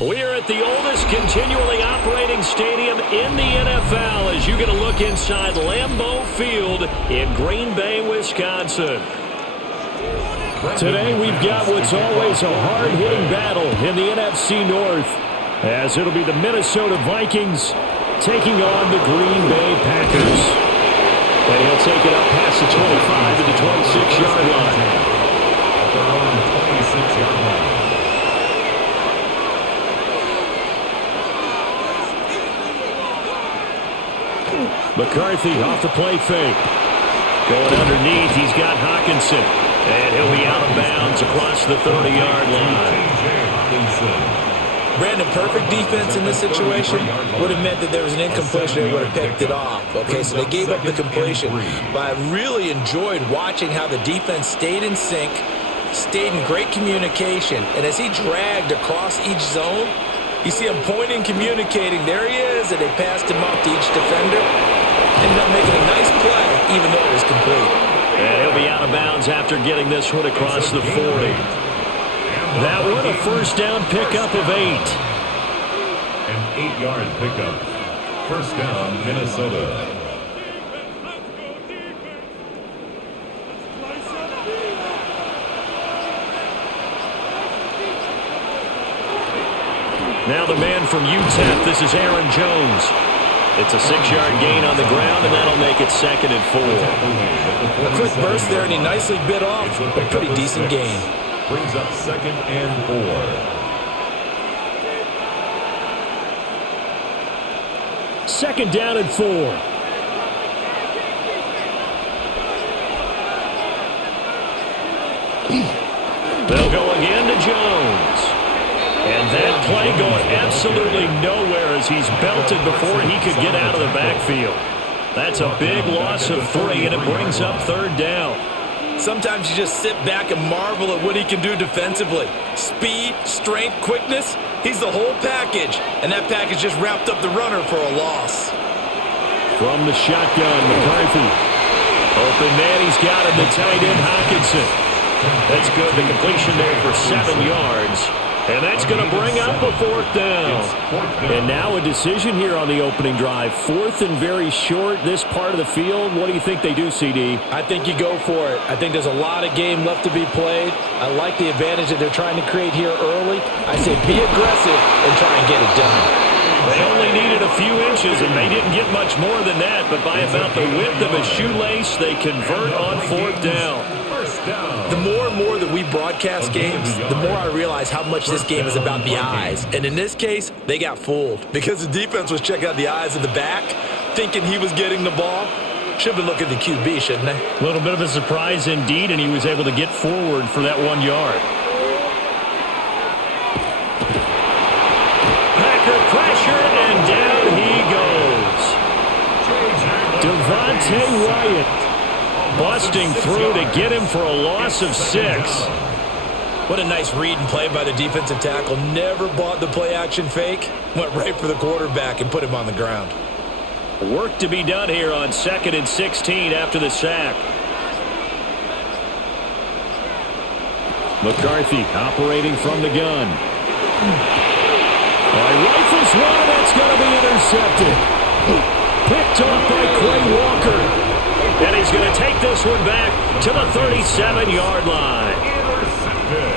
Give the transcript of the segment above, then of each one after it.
We're at the oldest continually operating stadium in the NFL as you get a look inside Lambeau Field in Green Bay, Wisconsin. Today we've got what's always a hard-hitting battle in the NFC North, as it'll be the Minnesota Vikings taking on the Green Bay Packers. And he'll take it up past the 25 to the 26-yard line. At their own 26-yard line. McCarthy off the play fake. Going underneath, he's got Hockenson. And he'll be out of bounds across the 30-yard line. Brandon, perfect defense in this situation would have meant that there was an incompletion. They would have picked it off. Okay, so they gave up the completion. But I really enjoyed watching how the defense stayed in sync, stayed in great communication. And as he dragged across each zone, you see him pointing, communicating. There he is, and they passed him off to each defender. Ended up making a nice play, even though it was complete. And he'll be out of bounds after getting this one across the 40. That one a first down pickup of 8. An 8-yard pickup. First down, Minnesota. Now the man from UTEP, this is Aaron Jones. It's a 6-yard gain on the ground, and that'll make it 2nd and 4. A quick burst there, and he nicely bit off. A pretty decent gain. Brings up 2nd and 4. Second down and 4. They'll go again to Jones. And that play going absolutely nowhere as he's belted before he could get out of the backfield. That's a big loss of 3, and it brings up 3rd down. Sometimes you just sit back and marvel at what he can do defensively. Speed, strength, quickness, he's the whole package. And that package just wrapped up the runner for a loss. From the shotgun, McCarthy. Open man, he's got him, the tight end, Hockenson. That's good, the completion there for 7 yards. And that's going to bring up a 4th down. And now a decision here on the opening drive. 4th and very short, this part of the field. What do you think they do, CD? I think you go for it. I think there's a lot of game left to be played. I like the advantage that they're trying to create here early. I say be aggressive and try and get it done. They only needed a few inches, and they didn't get much more than that. But by about the width of a shoelace, they convert on 4th down. The more and more that we broadcast games, the more I realize how much this game is about the eyes. And in this case, they got fooled because the defense was checking out the eyes of the back, thinking he was getting the ball. Should have been looking at the QB, shouldn't they? A little bit of a surprise indeed, and he was able to get forward for that 1 yard. Packer pressure, and down he goes. Devontae Wyatt busting through to get him for a loss of 6. What a nice read and play by the defensive tackle. Never bought the play-action fake. Went right for the quarterback and put him on the ground. Work to be done here on 2nd and 16 after the sack. McCarthy operating from the gun. Rifles one, that's going to be intercepted. Picked off by Quay Walker. And he's going to take this one back to the 37-yard line. Intercepted.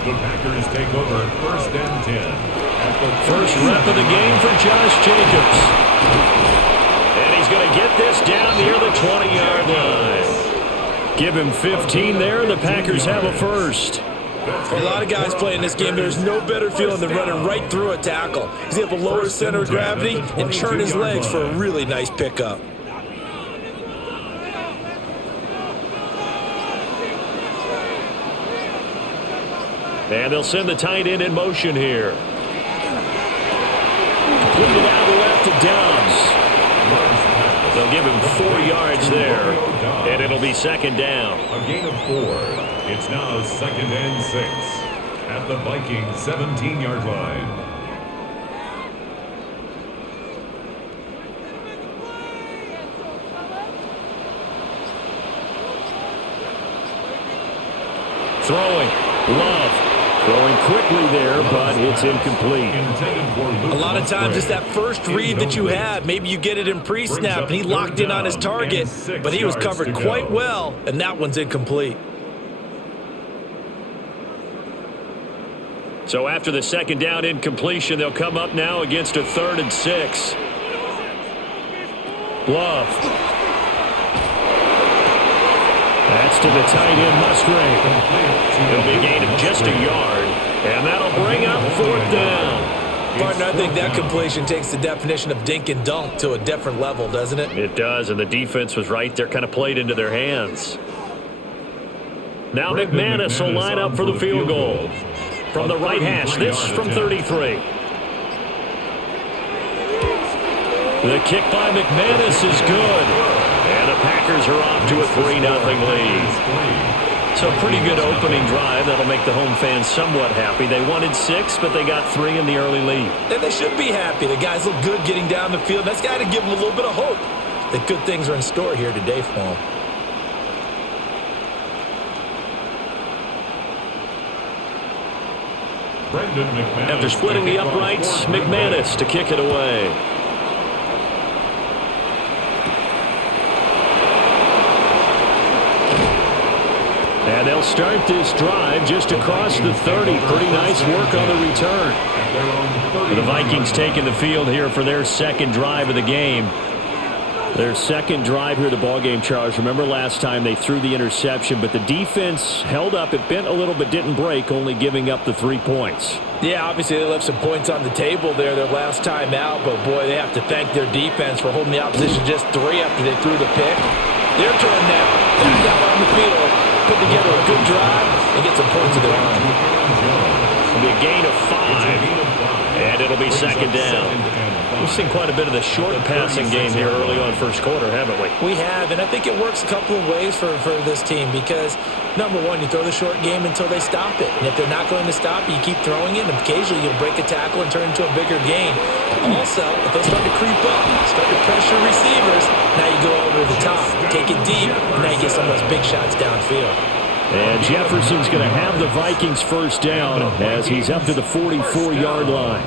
The Packers take over 1st and 10. At the first rep of the game for Josh Jacobs. And he's going to get this down near the 20-yard line. Give him 15 there, and the Packers have a first. For a lot of guys playing this game, there's no better feeling than running right through a tackle. He's able to lower his center of gravity and turn his legs for a really nice pickup. And they'll send the tight end in motion here. Completed out left to Dobbs. They'll give him 4 yards there, and it'll be 2nd down. A gain of 4. It's now 2nd and 6 at the Vikings 17-yard line. Throwing. Love. Throwing quickly there, but it's incomplete. A lot of times it's that first read that you have. Maybe you get it in pre-snap, and he locked in on his target, but he was covered quite well, and that one's incomplete. So after the second down incompletion, they'll come up now against a 3rd and 6. Love. That's to the tight end, Musgrave. It'll be a gain of just a yard, and that'll bring up 4th down. Partner, I think that completion takes the definition of dink and dunk to a different level, doesn't it? It does, and the defense was right there, kind of played into their hands. Now McManus will line up for the field goal. From the right hash, this from 33. The kick by McManus is good. And the Packers are off to a 3-0 lead. So pretty good opening drive. That'll make the home fans somewhat happy. They wanted 6, but they got 3 in the early lead. And they should be happy. The guys look good getting down the field. That's got to give them a little bit of hope that good things are in store here today for them. After splitting the uprights, McManus to kick it away. And they'll start this drive just across the 30. Pretty nice work on the return. The Vikings taking the field here for their second drive of the game. Their second drive here of the ballgame, Charles. Remember last time they threw the interception, but the defense held up. It bent a little but didn't break, only giving up the 3 points. Yeah, obviously they left some points on the table there their last time out, but boy, they have to thank their defense for holding the opposition just 3 after they threw the pick. Their turn now. Back out on the field, put together a good drive, and get some points of their own. It'll be a gain of 5, and it'll be second down. We've seen quite a bit of the short passing game here early on first quarter, haven't we? We have, and I think it works a couple of ways for this team because, number one, you throw the short game until they stop it. And if they're not going to stop it, you keep throwing it, and occasionally you'll break a tackle and turn it into a bigger gain. Also, if they start to creep up, start to pressure receivers, now you go over the top, take it deep, and now you get some of those big shots downfield. And Jefferson's going to have the Vikings first down as he's up to the 44-yard line.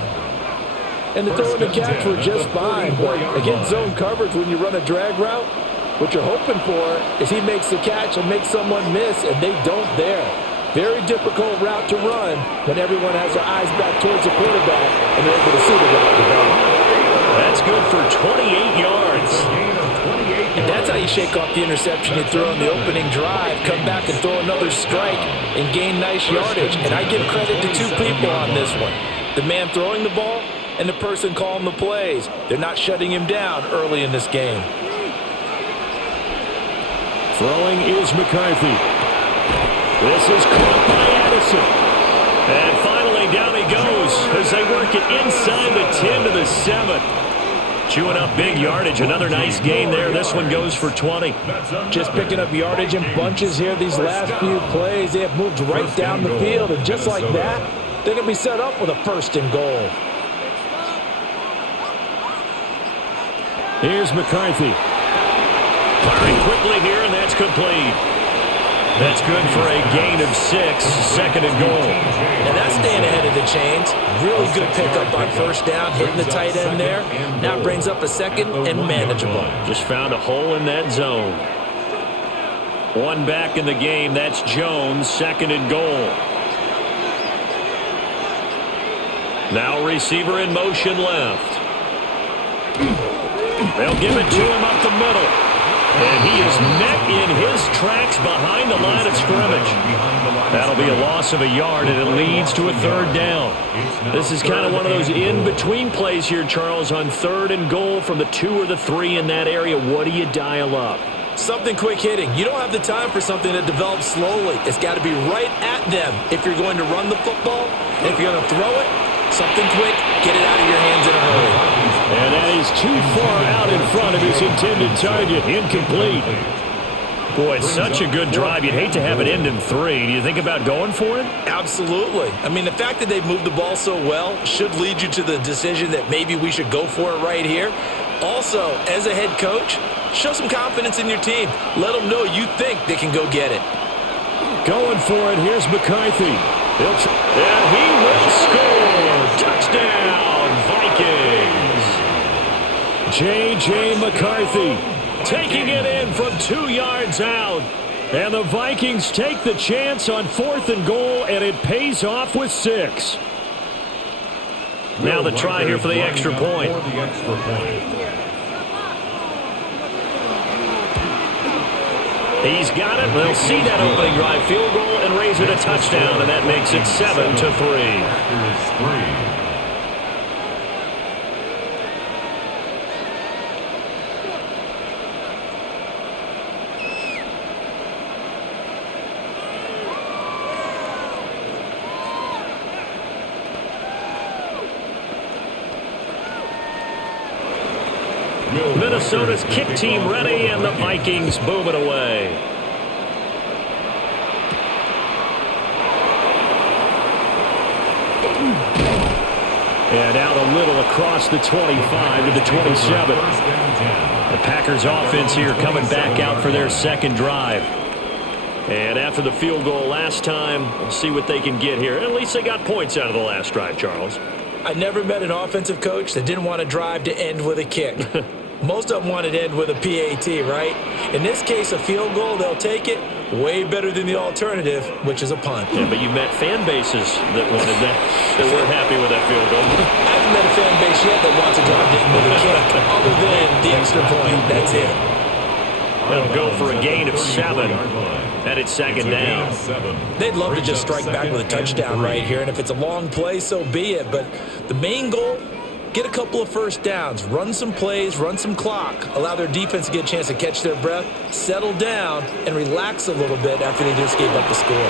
And the throw and the catch were just fine, but against zone coverage when you run a drag route, what you're hoping for is he makes the catch and makes someone miss, and they don't there. Very difficult route to run when everyone has their eyes back towards the quarterback and they're able to see the route develop. That's good for 28 yards. And that's how you shake off the interception you throw in the opening drive, come back and throw another strike and gain nice yardage. And I give credit to 2 people on this one. The man throwing the ball and the person calling the plays. They're not shutting him down early in this game. Throwing is McCarthy. This is caught by Addison. And finally down he goes as they work it inside the 10 to the 7. Chewing up big yardage. Another nice gain there. This one goes for 20. Just picking up yardage in bunches here these last few plays. They have moved right down the field, and just like that, they're going to be set up with a 1st and goal. Here's McCarthy. Firing quickly here, and that's complete. That's good for a gain of 6, 2nd and goal. And that's staying ahead of the chains. Really good pickup on 1st down, hitting the tight end there. Now it brings up a 2nd and manageable. Just found a hole in that zone. 1 back in the game. That's Jones, 2nd and goal. Now receiver in motion left. They'll give it to him up the middle. And he is met in his tracks behind the line of scrimmage. That'll be a loss of a yard, and it leads to a 3rd down. This is kind of one of those in-between plays here, Charles, on 3rd and goal from the 2 or the 3 in that area. What do you dial up? Something quick hitting. You don't have the time for something that develops slowly. It's got to be right at them if you're going to run the football. And if you're going to throw it, something quick, get it out of your hands in a hurry. And that is too far out in front of his intended target. Incomplete. Boy, it's such a good drive. You'd hate to have it end in 3. Do you think about going for it? Absolutely. I mean, the fact that they've moved the ball so well should lead you to the decision that maybe we should go for it right here. Also, as a head coach, show some confidence in your team. Let them know you think they can go get it. Going for it. Here's McCarthy. And he will score. Touchdown, Vikings. J.J. McCarthy taking it in from 2 yards out. And the Vikings take the chance on 4th and goal, and it pays off with 6. Now the try here for the extra point. He's got it. They'll see that opening drive field goal and raise it a touchdown, and that makes it 7-3. Minnesota's kick team ready, and the Vikings boom it away. And out a little across the 25 to the 27. The Packers offense here coming back out for their second drive. And after the field goal last time, we'll see what they can get here. At least they got points out of the last drive, Charles. I never met an offensive coach that didn't want to drive to end with a kick. Most of them wanted to end with a PAT, right? In this case, a field goal, they'll take it. Way better than the alternative, which is a punt. Yeah, but you met fan bases that wanted that, that weren't happy with that field goal. I haven't met a fan base yet that wants to drive to end with a kick, other than the extra point. That's it. They'll go for a gain of 7, and it's second down. They'd love to just strike back with a touchdown right here, and if it's a long play, so be it. But the main goal, get a couple of first downs, run some plays, run some clock, allow their defense to get a chance to catch their breath, settle down, and relax a little bit after they just gave up the score.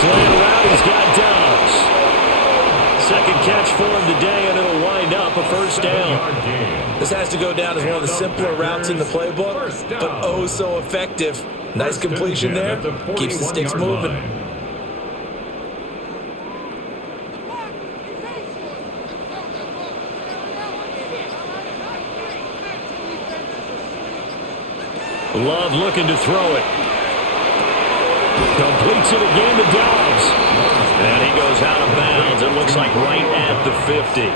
Slant around, he's got Dobbs. Second catch for him today, and it'll wind up a first down. This has to go down as one of the simpler routes in the playbook, but oh so effective. Nice completion there, keeps the sticks moving. Love looking to throw it. Completes it again to Dobbs. And he goes out of bounds. It looks like right at the 50.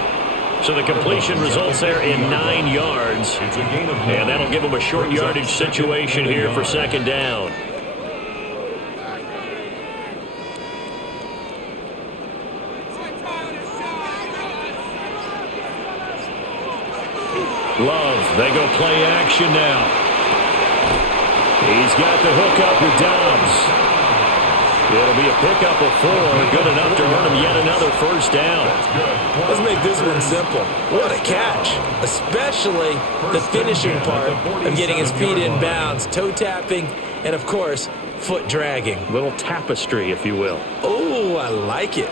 So the completion results there in 9 yards. And that'll give him a short yardage situation here for second down. Love, they go play action now. He's got the hook up with Dobbs. It'll be a pickup of 4, good enough to earn him yet another first down. Let's make this one simple. What a catch, especially the finishing part of getting his feet in bounds, toe tapping, and of course, foot dragging. Little tapestry, if you will. Oh, I like it.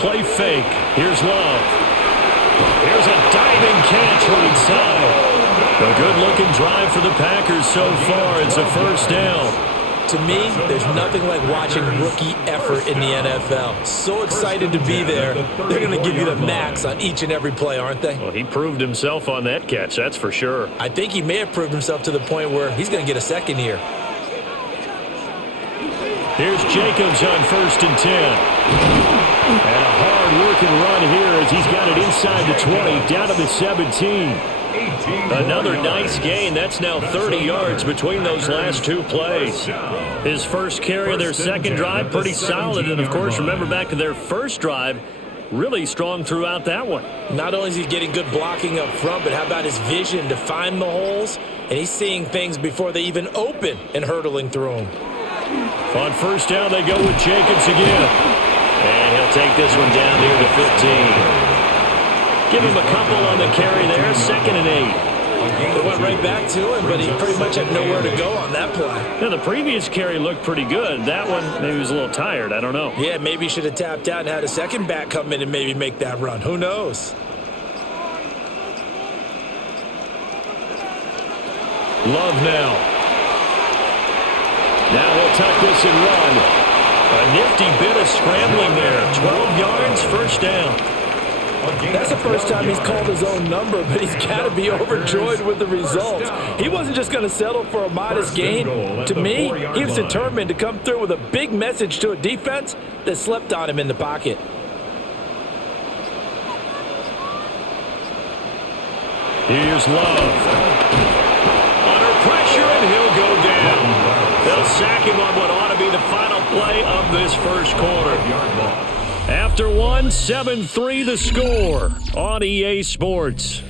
Play fake. Here's Love. Here's a diving catch right side. A good-looking drive for the Packers so far. It's a first down. To me, there's nothing like watching rookie effort in the NFL. So excited to be there. They're going to give you the max on each and every play, aren't they? Well, he proved himself on that catch, that's for sure. I think he may have proved himself to the point where he's going to get a second here. Here's Jacobs on 1st and 10. And a hard-working run here as he's got it inside the 20, down to the 17. Another nice gain. That's now 30 yards between those last 2 plays. His first carry of their second drive, pretty solid. And, of course, remember back to their first drive, really strong throughout that one. Not only is he getting good blocking up front, but how about his vision to find the holes? And he's seeing things before they even open and hurdling through them. On first down, they go with Jacobs again. And he'll take this one down near the 15. Give him a couple on the carry there, 2nd and 8. It went right back to him, but he pretty much had nowhere to go on that play. Yeah, the previous carry looked pretty good. That one, maybe he was a little tired. I don't know. Yeah, maybe he should have tapped out and had a second back come in and maybe make that run. Who knows? Love now. Now he'll tuck this and run. A nifty bit of scrambling there. 12 yards, first down. That's the first time he's called his own number, but he's got to be overjoyed with the result. He wasn't just going to settle for a modest gain. To me, he was determined to come through with a big message to a defense that slept on him in the pocket. Here's Love. Under pressure, and he'll go down. They'll sack him on what ought to be the final play of this first quarter. After 7-3 the score on EA Sports.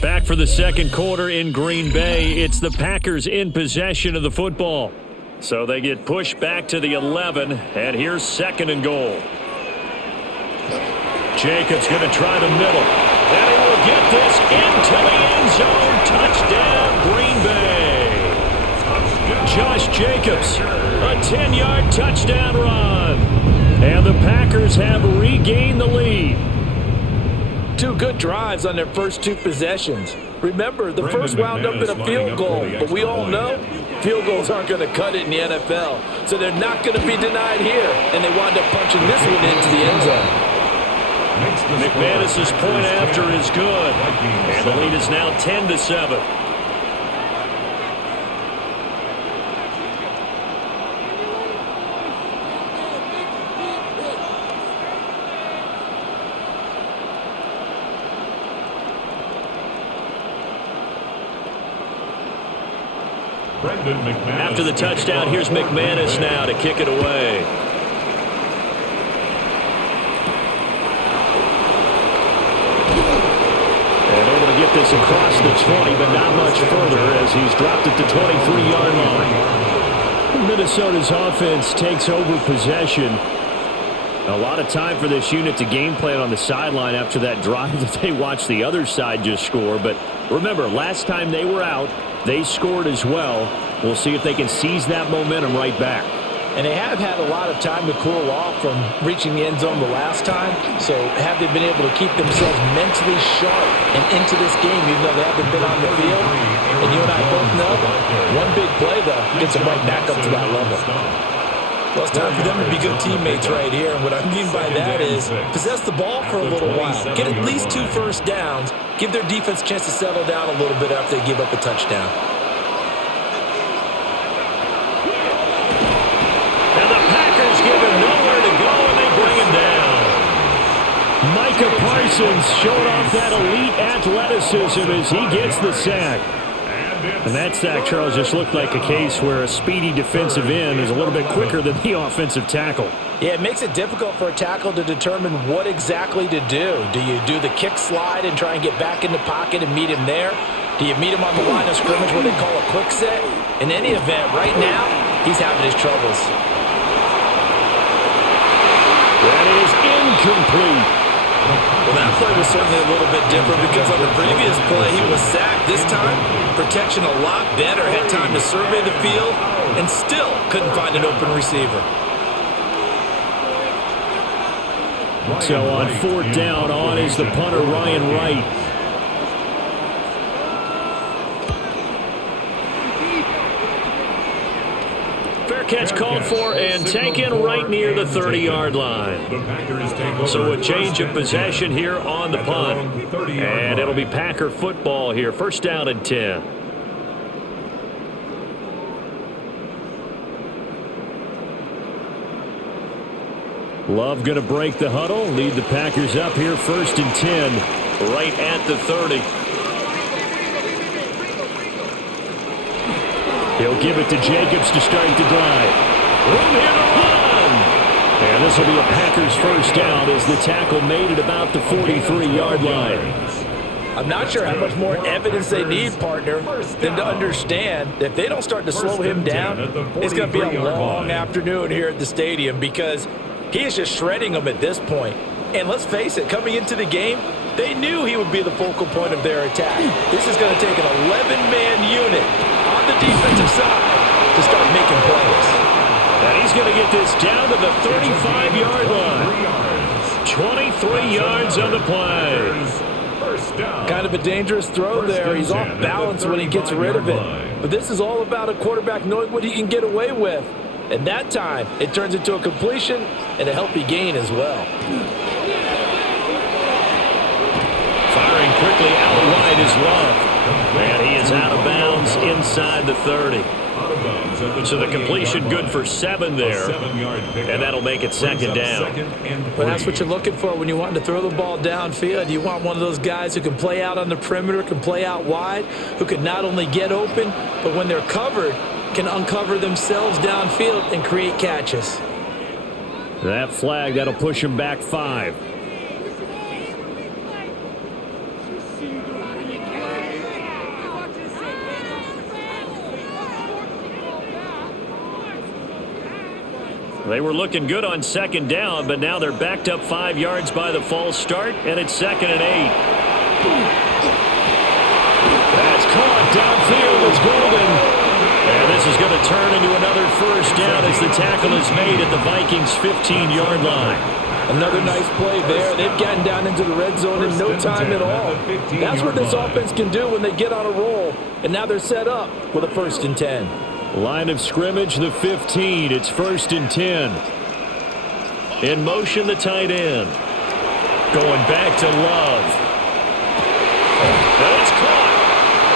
Back for the second quarter in Green Bay. It's the Packers in possession of the football. So they get pushed back to the 11, and here's second and goal. Jacobs going to try the middle. And he will get this into the end zone. Touchdown, Green Bay. Josh Jacobs, a 10-yard touchdown run. And the Packers have regained the lead. Two good drives on their first two possessions. Remember, the first wound up in a field goal, but we all know field goals aren't going to cut it in the NFL. So they're not going to be denied here, and they wound up punching this one into the end zone. McManus's point after is good, and the lead is now 10-7. After the touchdown, here's McManus now to kick it away. And able to get this across the 20, but not much further as he's dropped it to 23-yard line. Minnesota's offense takes over possession. A lot of time for this unit to game plan on the sideline after that drive that they watched the other side just score. But remember, last time they were out, they scored as well. We'll see if they can seize that momentum right back. And they have had a lot of time to cool off from reaching the end zone the last time. So have they been able to keep themselves mentally sharp and into this game, even though they haven't been on the field? And you and I both know, one big play, though, gets them right back up to that level. Well, it's time for them to be good teammates right here. And what I mean by that is possess the ball for a little while. Get at least 2 first downs. Give their defense a chance to settle down a little bit after they give up a touchdown. Micah Parsons showing off that elite athleticism as he gets the sack. And that sack, Charles, just looked like a case where a speedy defensive end is a little bit quicker than the offensive tackle. Yeah, it makes it difficult for a tackle to determine what exactly to do. Do you do the kick slide and try and get back in the pocket and meet him there? Do you meet him on the line of scrimmage, what they call a quick set? In any event, right now, he's having his troubles. That is incomplete. Well, that play was certainly a little bit different because on the previous play, he was sacked. This time, protection a lot better. Had time to survey the field and still couldn't find an open receiver. So on 4th down, on is the punter, Ryan Wright. Fair catch called for and taken right near the 30-yard line. So a change of possession here on the punt. And it'll be Packer football here. 1st down and 10. Love going to break the huddle, lead the Packers up here 1st and 10, right at the 30. He'll give it to Jacobs to start the drive. Room here to run. And this will be a Packers 1st down as the tackle made it about the 43-yard line. I'm not sure how much more evidence they need, partner, than to understand that if they don't start to slow him down, it's going to be a long afternoon here at the stadium because he is just shredding them at this point. And let's face it, coming into the game, they knew he would be the focal point of their attack. This is going to take an 11-man unit on the defensive side to start making plays. And he's going to get this down to the 35-yard line. 23 yards on the play. First down. Kind of a dangerous throw there. He's off balance when he gets rid of it. But this is all about a quarterback knowing what he can get away with. And that time, it turns into a completion and a healthy gain as well. Firing quickly out wide is Love. And he is out of bounds inside the 30. So the completion good for 7 there. And that'll make it second down. Well, that's what you're looking for when you want to throw the ball downfield. You want one of those guys who can play out on the perimeter, can play out wide, who can not only get open, but when they're covered, can uncover themselves downfield and create catches. That flag, that'll push him back 5. They were looking good on second down, but now they're backed up 5 yards by the false start, and it's 2nd and 8. That's caught downfield. It's Golden. And this is going to turn into another first down as the tackle is made at the Vikings' 15-yard line. Another nice play there. They've gotten down into the red zone in no time at all. That's what this offense can do when they get on a roll. And now they're set up with a 1st and 10. Line of scrimmage, the 15. It's 1st and 10. In motion, the tight end. Going back to Love. That's caught.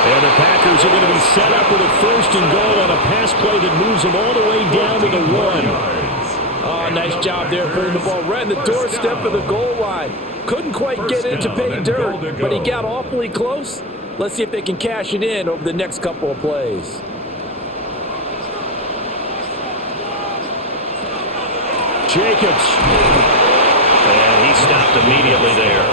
And the Packers are going to be set up with a 1st and goal on a pass play that moves them all the way down to the 1. Oh, nice job there putting the ball right in the doorstep of the goal line. Couldn't quite get it to pay dirt, but he got awfully close. Let's see if they can cash it in over the next couple of plays. Jacobs. And he stopped immediately there.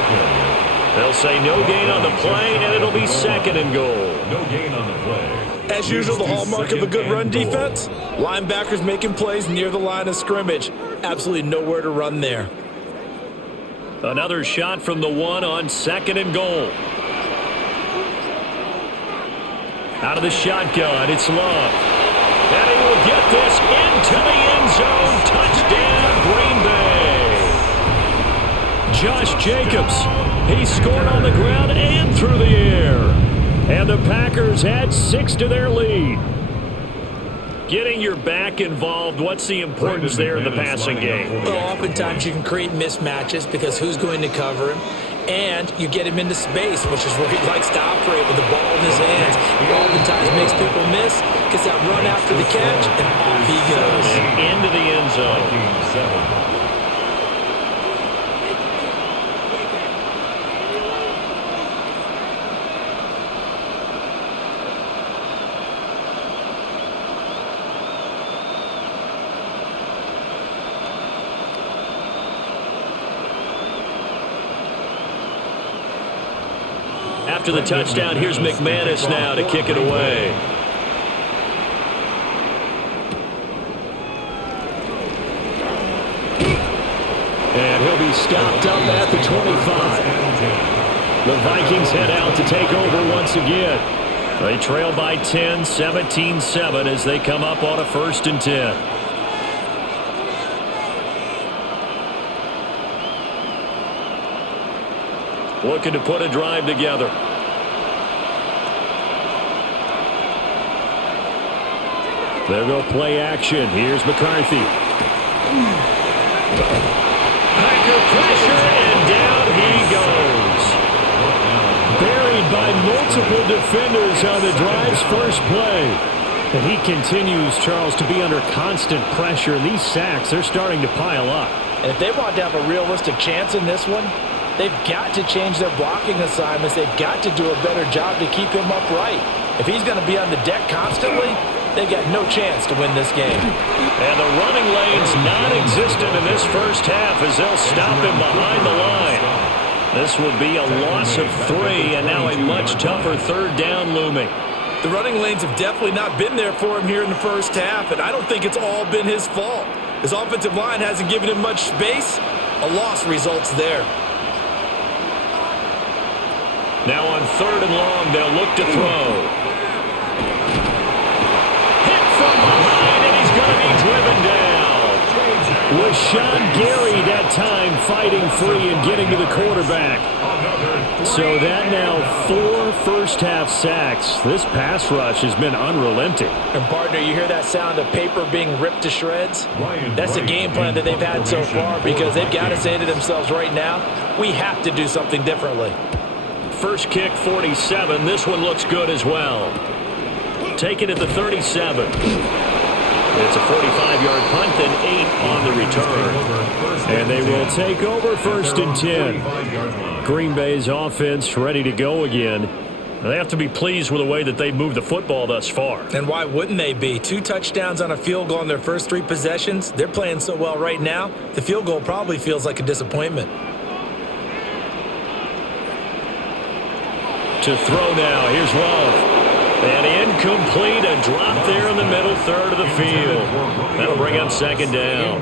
They'll say no gain on the play, and it'll be 2nd and goal. No gain on the play. As usual, the hallmark of a good run defense, linebackers making plays near the line of scrimmage. Absolutely nowhere to run there. Another shot from the 1 on 2nd and goal. Out of the shotgun, it's Love. And he will get this into the end zone. Touchdown, Green Bay. Josh Jacobs. He scored on the ground and through the air. And the Packers add 6 to their lead. Getting your back involved, what's the importance there in the passing game? Well, oftentimes you can create mismatches because who's going to cover him? And you get him into space, which is where he likes to operate with the ball in his hands. He oftentimes makes people miss, gets that run after the catch, and off he goes. And into the end zone. After the touchdown, here's McManus now to kick it away. And he'll be stopped up at the 25. The Vikings head out to take over once again. They trail by 10, 17-7 as they come up on a 1st and 10. Looking to put a drive together. They'll go play action. Here's McCarthy. Packer pressure, and down he goes. Buried by multiple defenders on the drive's first play. And he continues, Charles, to be under constant pressure. And these sacks, they're starting to pile up. And if they want to have a realistic chance in this one, they've got to change their blocking assignments. They've got to do a better job to keep him upright. If he's going to be on the deck constantly, they've got no chance to win this game. And the running lane's non-existent in this first half as they'll stop him behind the line. This will be a loss of 3, and now a much tougher 3rd down looming. The running lanes have definitely not been there for him here in the first half, and I don't think it's all been his fault. His offensive line hasn't given him much space. A loss results there. Now on 3rd and long, they'll look to throw. Hit from behind, and he's going to be driven down. Was Sean Gary that time fighting free and getting to the quarterback. So that now 4 first-half sacks. This pass rush has been unrelenting. And, partner, you hear that sound of paper being ripped to shreds? That's the game plan that they've had so far because they've got to say to themselves right now, we have to do something differently. First kick, 47. This one looks good as well. Taken at the 37. It's a 45-yard punt, then 8 on the return. And they will take over 1st and 10. Green Bay's offense ready to go again. They have to be pleased with the way that they've moved the football thus far. And why wouldn't they be? 2 touchdowns on a field goal in their first 3 possessions. They're playing so well right now, the field goal probably feels like a disappointment. To throw now, here's Love. And incomplete, a drop there in the middle third of the field. That'll bring up 2nd down.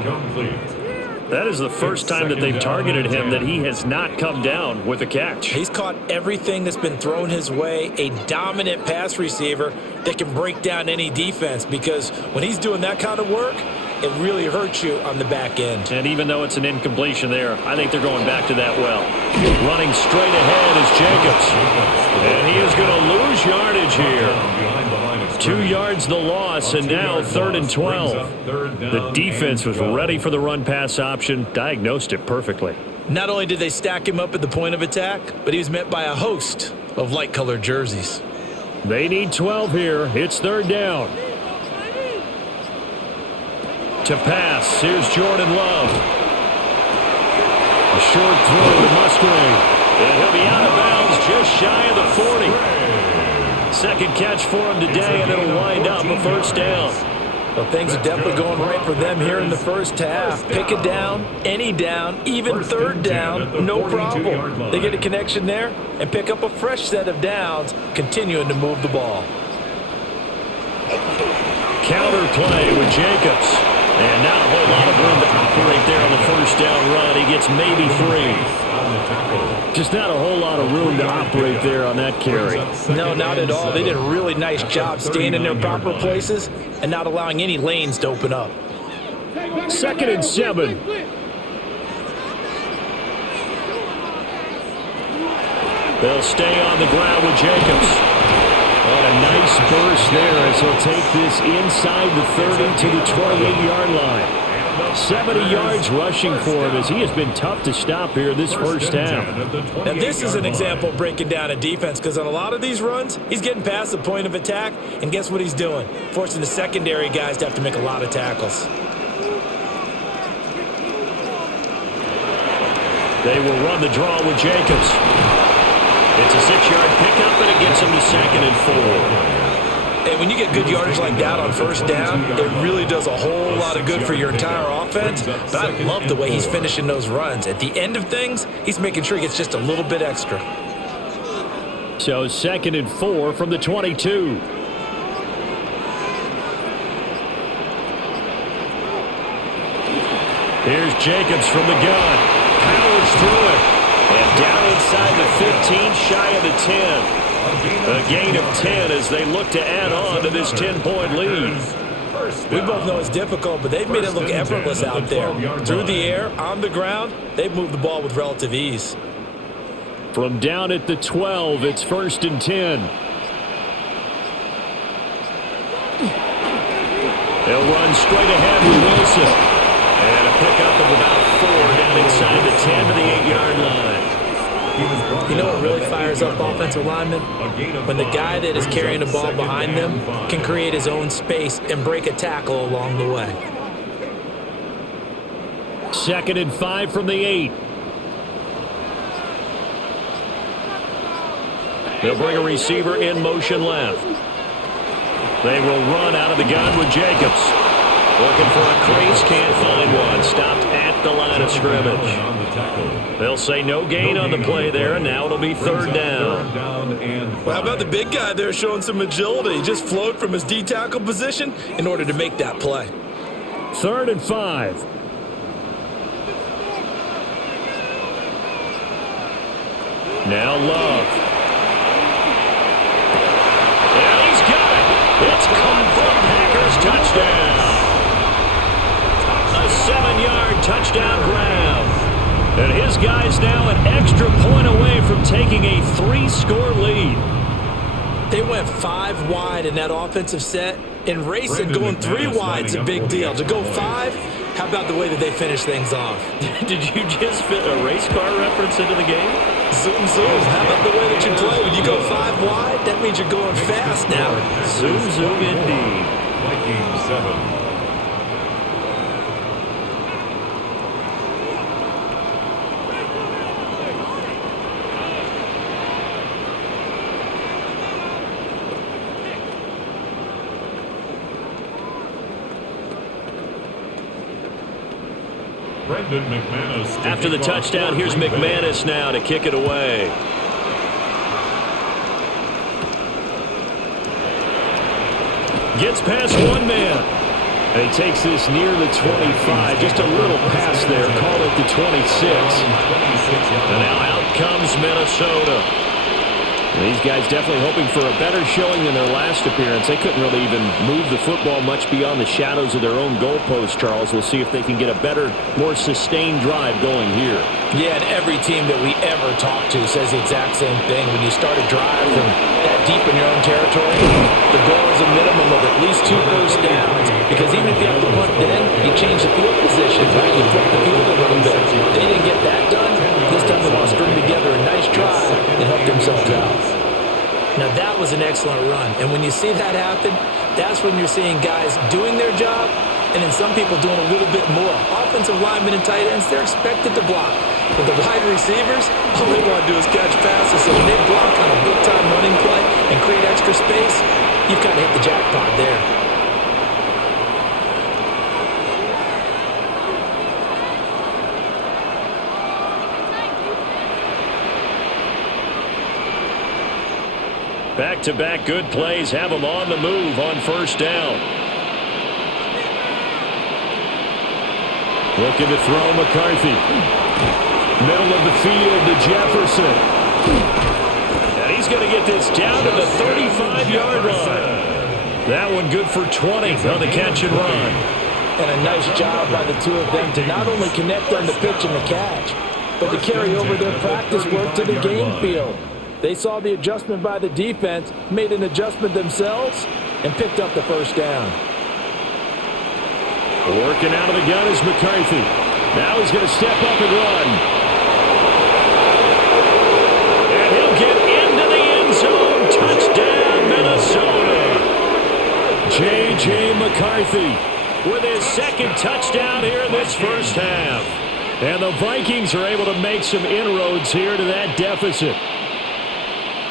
That is the first time that they've targeted him that he has not come down with a catch. He's caught everything that's been thrown his way, a dominant pass receiver that can break down any defense because when he's doing that kind of work, it really hurts you on the back end. And even though it's an incompletion there, I think they're going back to that well. Running straight ahead is Jacobs. And he is going to lose yardage here. 2 yards the loss, and now 3rd and 12. The defense was ready for the run-pass option, diagnosed it perfectly. Not only did they stack him up at the point of attack, but he was met by a host of light-colored jerseys. They need 12 here. It's 3rd down. To pass, here's Jordan Love. A short throw to Musgrave. And he'll be out of bounds just shy of the 40. Second catch for him today, and it'll wind up a 1st down. Well, things are definitely going right for them here in the first half. Pick a down, any down, even 3rd down, no problem. They get a connection there and pick up a fresh set of downs, continuing to move the ball. Counter play with Jacobs. And not a whole lot of room to operate there on the 1st down run. He gets maybe 3. Just not a whole lot of room to operate there on that carry. No, not at all. They did a really nice job staying in their proper places and not allowing any lanes to open up. 2nd and 7. They'll stay on the ground with Jacobs. What a nice burst there as he'll take this inside the 30 to the 28-yard line. 70 yards rushing for him as he has been tough to stop here this first half. And this is an example of breaking down a defense because on a lot of these runs, he's getting past the point of attack, and guess what he's doing? Forcing the secondary guys to have to make a lot of tackles. They will run the draw with Jacobs. It's a 6-yard pickup, and it gets him to 2nd and 4. And when you get good yardage like that on 1st down, it really does a whole lot of good for your entire offense. But I love the way he's finishing those runs. At the end of things, he's making sure he gets just a little bit extra. So 2nd and 4 from the 22. Here's Jacobs from the gun. Powers through it. And down inside the 15, shy of the 10. A gain of 10 as they look to add on to this 10-point lead. We both know it's difficult, but they've made it look effortless out there. Through the air, on the ground, they've moved the ball with relative ease. From down at the 12, it's 1st and 10. They'll run straight ahead with Wilson. And a pickup of about 4 down inside the 10 to the 8-yard line. You know what really fires up offensive linemen? When the guy that is carrying the ball behind them can create his own space and break a tackle along the way. 2nd and 5 from the 8. They'll bring a receiver in motion left. They will run out of the gun with Jacobs. Looking for a crease, can't find one. Stopped at the line of scrimmage. They'll say no gain on the play there, and now it'll be 3rd down. Well, how about the big guy there showing some agility? He just flowed from his D-tackle position in order to make that play. 3rd and 5. Now Love. And he's got it. It's come from Packers touchdown. A 7-yard touchdown grab. And his guy's now an extra point away from taking a 3-score lead. They went 5 wide in that offensive set, and racing going 3 wide is a big deal. To go 5, how about the way that they finish things off? Did you just fit a race car reference into the game? Zoom, zoom. How about the way that you play? When you go 5 wide, that means you're going fast now. Zoom, zoom indeed. Vikings 7. After the touchdown, here's McManus now to kick it away. Gets past one man. And he takes this near the 25. Just a little pass there. Call it the 26. And now out comes Minnesota. And these guys definitely hoping for a better showing than their last appearance. They couldn't really even move the football much beyond the shadows of their own goalpost, Charles. We'll see if they can get a better, more sustained drive going here. Yeah, and every team that we ever talk to says the exact same thing. When you start a drive from that deep in your own territory, the goal is a minimum of at least 2 first downs. Because even if you have to punt it in, you change the field position, right? You flip the field a little bit. They didn't get that done. This time they want to string together a nice drive and help themselves out. Now that was an excellent run. And when you see that happen, that's when you're seeing guys doing their job and then some people doing a little bit more. Offensive linemen and tight ends, they're expected to block. But the wide receivers, all they want to do is catch passes. So when they block on a big-time running play and create extra space, you've kind of hit the jackpot there. Back-to-back good plays have them on the move on first down. Looking to throw McCarthy. Middle of the field to Jefferson. And he's going to get this down to the 35-yard line. That one good for 20 on the catch and run. And a nice job by the two of them to not only connect on the pitch and the catch, but to carry over their practice work to the game field. They saw the adjustment by the defense, made an adjustment themselves, and picked up the first down. Working out of the gun is McCarthy. Now he's going to step up and run. And he'll get into the end zone. Touchdown, Minnesota. J.J. McCarthy with his second touchdown here in this first half. And the Vikings are able to make some inroads here to that deficit.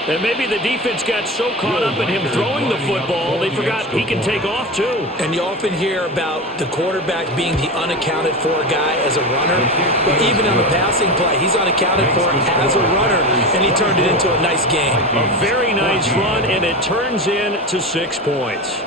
And maybe the defense got so caught up in him throwing the football, they forgot he can take off too. And you often hear about the quarterback being the unaccounted for guy as a runner. But even on the passing play, he's unaccounted for as a runner, and he turned it into a nice game. A very nice run, and it turns into 6 points.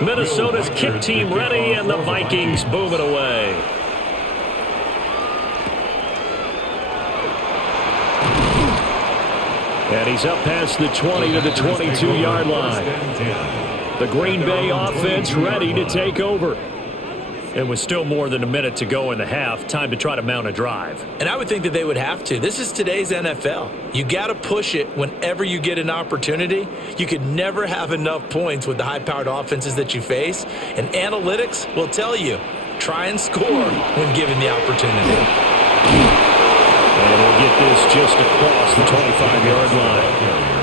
Minnesota's kick team ready, and the Vikings boom it away. And he's up past the 20 to the 22-yard line. The Green Bay offense ready to take over. And with still more than a minute to go in the half, time to try to mount a drive. And I would think that they would have to. This is today's NFL. You got to push it whenever you get an opportunity. You could never have enough points with the high-powered offenses that you face. And analytics will tell you, try and score when given the opportunity. And he'll get this just across the 25-yard line.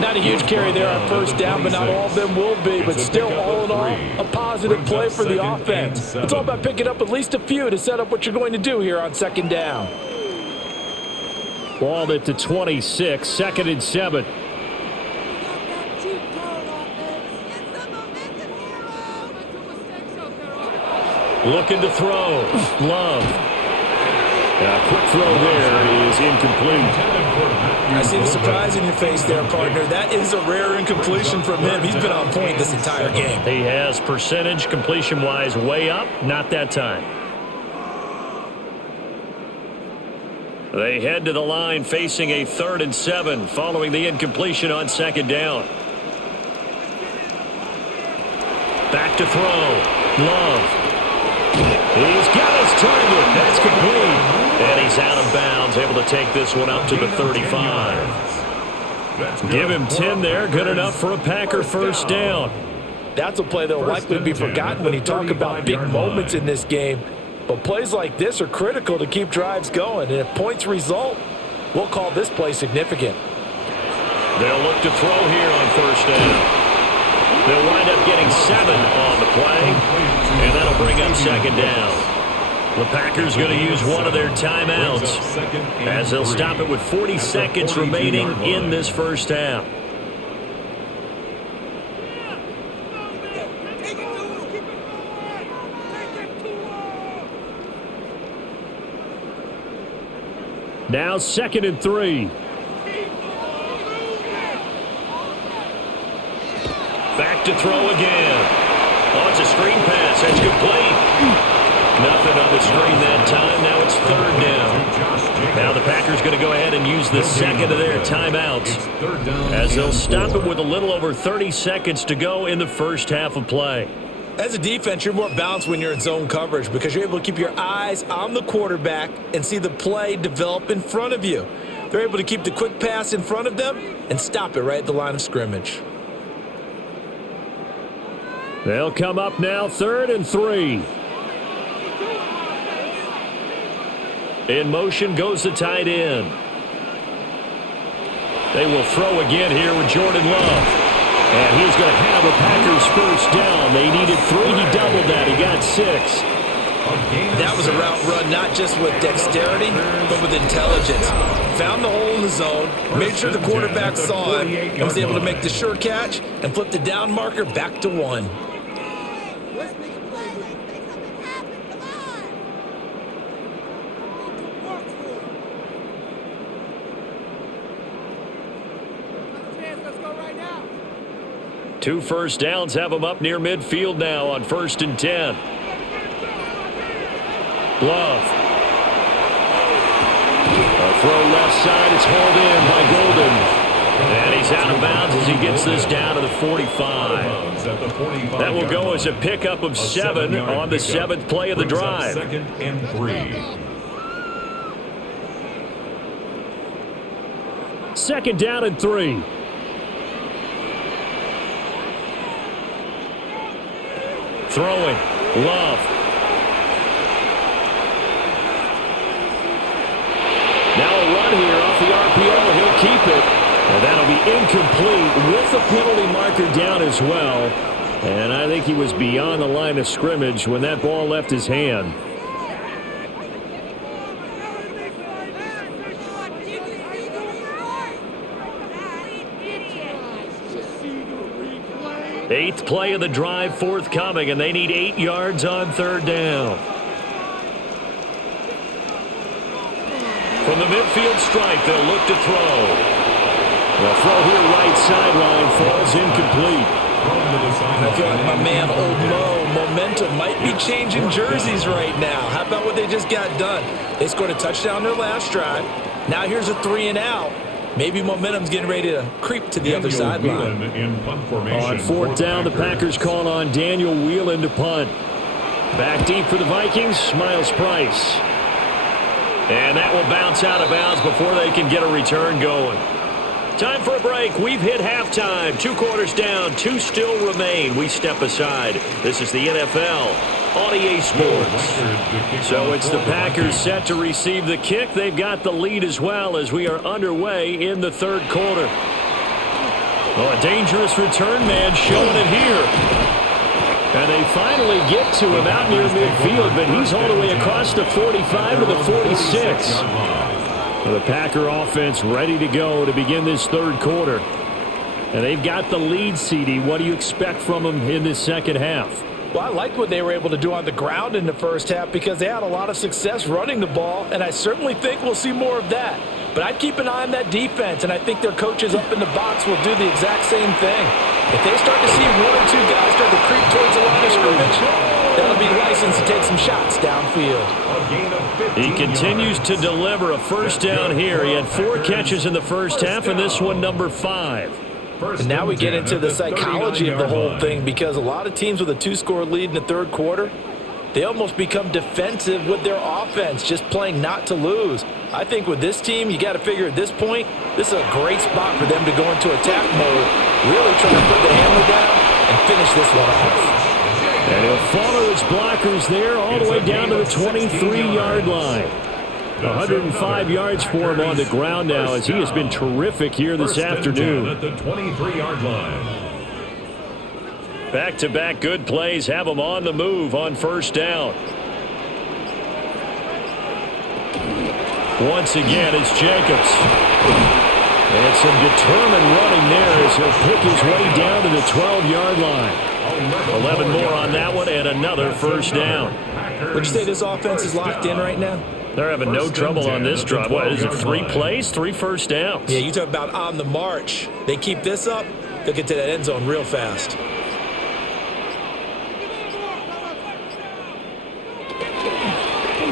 Not a huge carry there on first down, but not all of them will be. But still, all in all, a positive play for the offense. It's all about picking up at least a few to set up what you're going to do here on second down. Ball at the 26, 2nd and 7. Looking to throw. Love. A quick throw there is incomplete. I see the surprise in your face there, partner. That is a rare incompletion from him. He's been on point this entire game. He has percentage completion-wise way up. Not that time. They head to the line facing a 3rd and 7 following the incompletion on 2nd down. Back to throw. Love. He's got his target. That's complete. And he's out of bounds, able to take this one up to the 35. Give him 10 there. Good enough for a Packer first down. That's a play that will likely be forgotten when you talk about big moments in this game. But plays like this are critical to keep drives going. And if points result, we'll call this play significant. They'll look to throw here on first down. They'll wind up getting 7 on the play, and that'll bring up 2nd down. The Packers going to use one of their timeouts as they'll stop it with 40 seconds remaining in this first half. Now 2nd and 3. Back to throw again. Oh, it's a screen pass. That's complete. Nothing on the screen that time. Now it's 3rd down. Now the Packers going to go ahead and use the 2nd of their timeouts as they'll stop it with a little over 30 seconds to go in the first half of play. As a defense, you're more balanced when you're in zone coverage because you're able to keep your eyes on the quarterback and see the play develop in front of you. They're able to keep the quick pass in front of them and stop it right at the line of scrimmage. They'll come up now 3rd and 3. In motion goes the tight end. They will throw again here with Jordan Love. And he's going to have a Packers first down. They needed 3. He doubled that. He got 6. That was a route run not just with dexterity, but with intelligence. Found the hole in the zone, made sure the quarterback saw him, and was able to make the sure catch and flip the down marker back to 1. Two first downs have them up near midfield now on 1st and 10. Love. A throw left side. It's hauled in by Golden. And he's out of bounds as he gets this down to the 45. That will go as a pickup of 7 on the 7th play of the drive. 2nd and 3. 2nd down and 3. Throwing. Love. Now a run here off the RPO. He'll keep it. And that'll be incomplete with the penalty marker down as well. And I think he was beyond the line of scrimmage when that ball left his hand. Eighth play of the drive forthcoming, and they need 8 yards on 3rd down. From the midfield stripe, they'll look to throw. The throw here right sideline falls incomplete. I feel like my man, Old Mo, momentum might be changing jerseys right now. How about what they just got done? They scored a touchdown their last drive. Now here's a 3 and out. Maybe momentum's getting ready to creep to the other sideline. On 4th down, the Packers call on Daniel Whelan to punt. Back deep for the Vikings, Miles Price. And that will bounce out of bounds before they can get a return going. Time for a break. We've hit halftime. 2 quarters down, 2 still remain. We step aside. This is the NFL on EA Sports. So it's the Packers set to receive the kick. They've got the lead as well as we are underway in the 3rd quarter. Well, a dangerous return man showing it here. And they finally get to him out near midfield, but he's all the way across the 45 to the 46. The Packer offense ready to go to begin this 3rd quarter. And they've got the lead, CD. What do you expect from them in this 2nd half? Well, I liked what they were able to do on the ground in the first half because they had a lot of success running the ball, and I certainly think we'll see more of that. But I'd keep an eye on that defense, and I think their coaches up in the box will do the exact same thing. If they start to see 1 or 2 guys start to creep towards the line of scrimmage, that'll be licensed to take some shots downfield. He continues to deliver a first down here. He had 4 catches in the first half, and this one number 5. And now we get into the psychology of the whole thing, because a lot of teams with a 2-score lead in the third quarter, they almost become defensive with their offense, just playing not to lose. I think with this team, you got to figure at this point, this is a great spot for them to go into attack mode, really trying to put the hammer down and finish this one off. And he'll follow his blockers there all the way down to the 23-yard line. 105 yards for him on the ground now, as he has been terrific here this afternoon. At the 23-yard line. Back-to-back good plays have him on the move on first down. Once again, it's Jacobs. And some determined running there as he'll pick his way down to the 12-yard line. 11 more on that one and another first down. Would you say this offense is locked in right now? They're having no trouble on this drive. What is it, 3 plays, 3 first downs? Yeah, you talk about on the march. They keep this up, they'll get to that end zone real fast.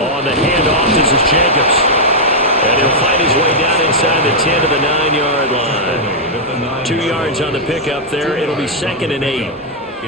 On the handoff, this is Jacobs. And he'll find his way down inside the 10 to the 9-yard line. 2 yards on the pickup there. It'll be 2nd and 8.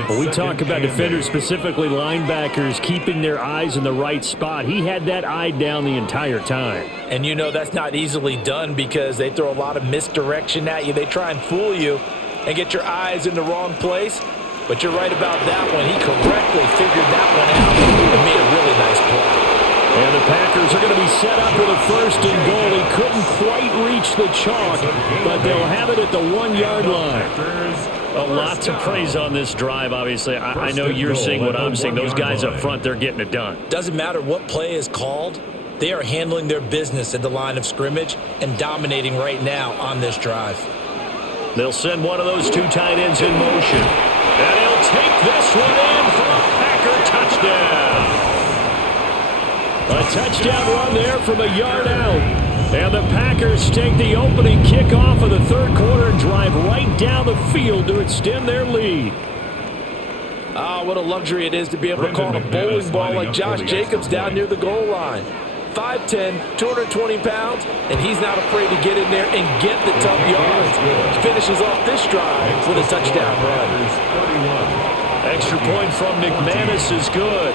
When we talk about defenders, specifically linebackers, keeping their eyes in the right spot, he had that eye down the entire time. And you know that's not easily done because they throw a lot of misdirection at you. They try and fool you and get your eyes in the wrong place. But you're right about that one. He correctly figured that one out and made a really nice play. And the Packers are going to be set up with a 1st and goal. He couldn't quite reach the chalk, but they'll have it at the 1-yard line. A lot to praise on this drive, obviously. I know you're seeing what I'm seeing. Those guys up front, they're getting it done. Doesn't matter what play is called. They are handling their business at the line of scrimmage and dominating right now on this drive. They'll send one of those 2 tight ends in motion. And he'll take this one in for a Packer touchdown. A touchdown run there from a yard out. And the Packers take the opening kickoff of the third quarter and drive right down the field to extend their lead. Ah, what a luxury it is to be able to call a bowling ball like Josh Jacobs down near the goal line. 5'10", 220 pounds, and he's not afraid to get in there and get the tough yards. He finishes off this drive with a touchdown run. Extra point from McManus is good.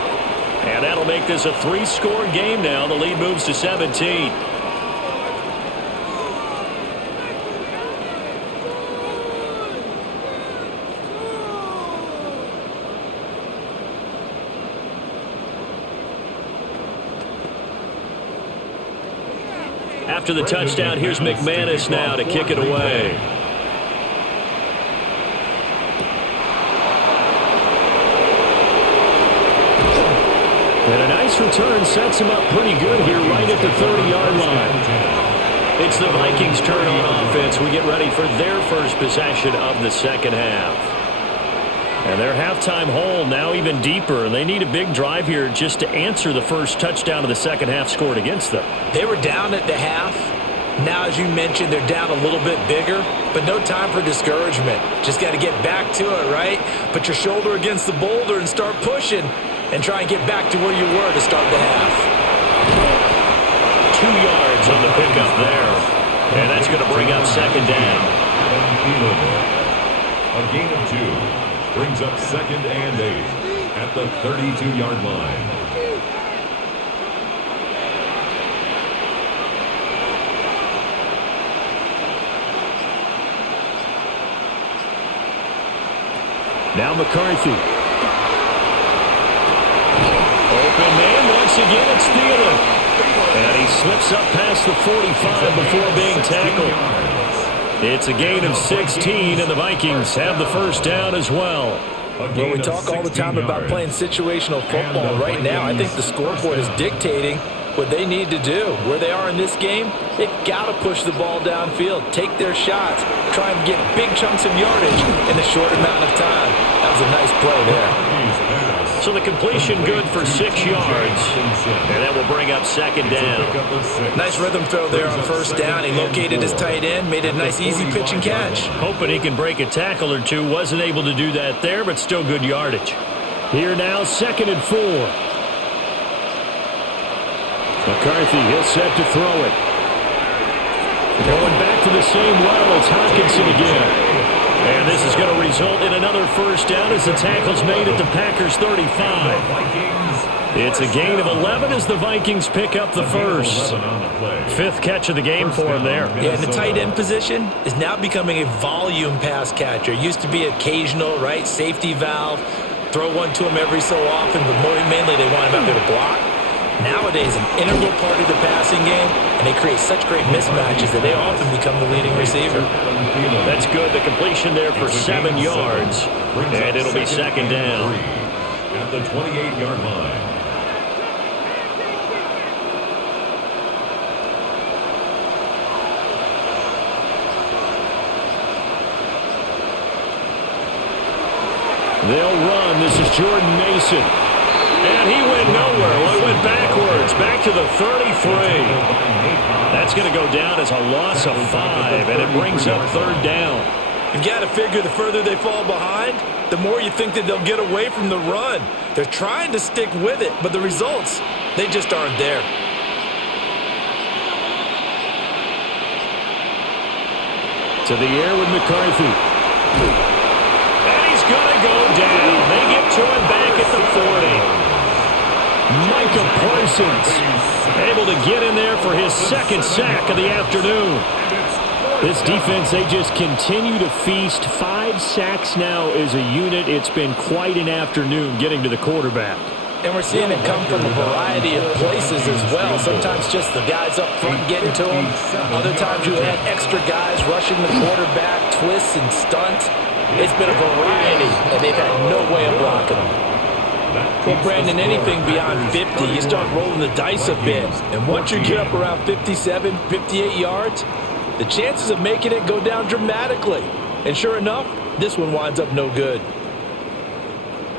And that'll make this a 3-score game now. The lead moves to 17. After the touchdown, here's McManus now to kick it away. And a nice return sets him up pretty good here right at the 30-yard line. It's the Vikings' turn on offense. We get ready for their first possession of the second half. And their halftime hole now even deeper. They need a big drive here just to answer the first touchdown of the second half scored against them. They were down at the half. Now, as you mentioned, they're down a little bit bigger, but no time for discouragement. Just got to get back to it, right? Put your shoulder against the boulder and start pushing and try and get back to where you were to start the half. 2 yards on the pickup there. And that's going to bring up 2nd down. A gain of 2. Brings up 2nd and 8 at the 32-yard line. Now McCarthy. Open man once again. It's Thielen. And he slips up past the 45 before being tackled. It's a gain of 16, and the Vikings have the first down as well. Well, we talk all the time about playing situational football. Right now, I think the scoreboard is dictating what they need to do. Where they are in this game, they've got to push the ball downfield, take their shots, try and get big chunks of yardage in a short amount of time. That was a nice play there. So the completion good for 6 yards, and that will bring up 2nd down. Nice rhythm throw there on first down. He located his tight end, made it a nice easy pitch and catch. Hoping he can break a tackle or two. Wasn't able to do that there, but still good yardage. Here now, 2nd and 4. McCarthy, he'll set to throw it. Going back to the same well, it's Hawkinson again. And this is going to result in another first down as the tackle's made at the Packers' 35. It's a gain of 11 as the Vikings pick up the first. 5th catch of the game for him there. Yeah, and the tight end position is now becoming a volume pass catcher. It used to be occasional, right? Safety valve, throw one to him every so often, but mainly they want him out there to block. Nowadays, an integral part of the passing game, and they create such great mismatches that they often become the leading receiver. That's good. The completion there for 7 yards, and it'll be 2nd down. At the 28-yard line. They'll run. This is Jordan Mason. And he went nowhere. Well, he went backwards, back to the 33. That's going to go down as a loss of 5, and it brings up 3rd down. You've got to figure the further they fall behind, the more you think that they'll get away from the run. They're trying to stick with it, but the results, they just aren't there. To the air with McCarthy. And he's going to go down. They get to him back at the 40. Micah Parsons Able to get in there for his 2nd sack of the afternoon. This defense, they just continue to feast. 5 sacks now as a unit. It's been quite an afternoon getting to the quarterback. And we're seeing it come from a variety of places as well. Sometimes just the guys up front getting to him. Other times you had extra guys rushing the quarterback, twists and stunts. It's been a variety, and they've had no way of blocking them. Well, Brandon, anything beyond 50, you start rolling the dice a bit. And once you get up around 57, 58 yards, the chances of making it go down dramatically. And sure enough, this one winds up no good.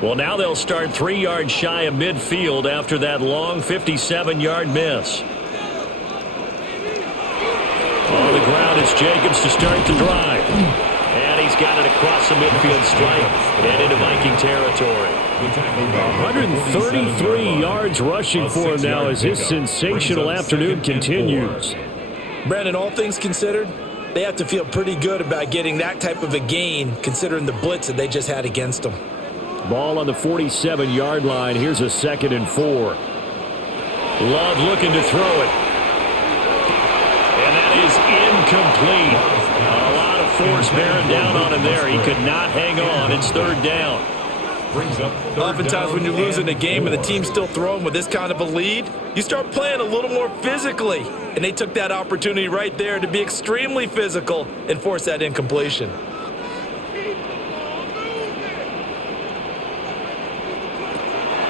Well, now they'll start 3 yards shy of midfield after that long 57-yard miss. On the ground is Jacobs to start the drive. And he's got it across the midfield stripe and into Viking territory. 133 yards rushing for him now as his sensational afternoon continues. Brandon, all things considered, they have to feel pretty good about getting that type of a gain considering the blitz that they just had against them. Ball on the 47-yard line. Here's a 2nd and 4. Love looking to throw it. And that is incomplete. A lot of force bearing down on him there. He could not hang on. It's 3rd down. Oftentimes when you're losing a game and the team's still throwing with this kind of a lead, you start playing a little more physically. And they took that opportunity right there to be extremely physical and force that incompletion.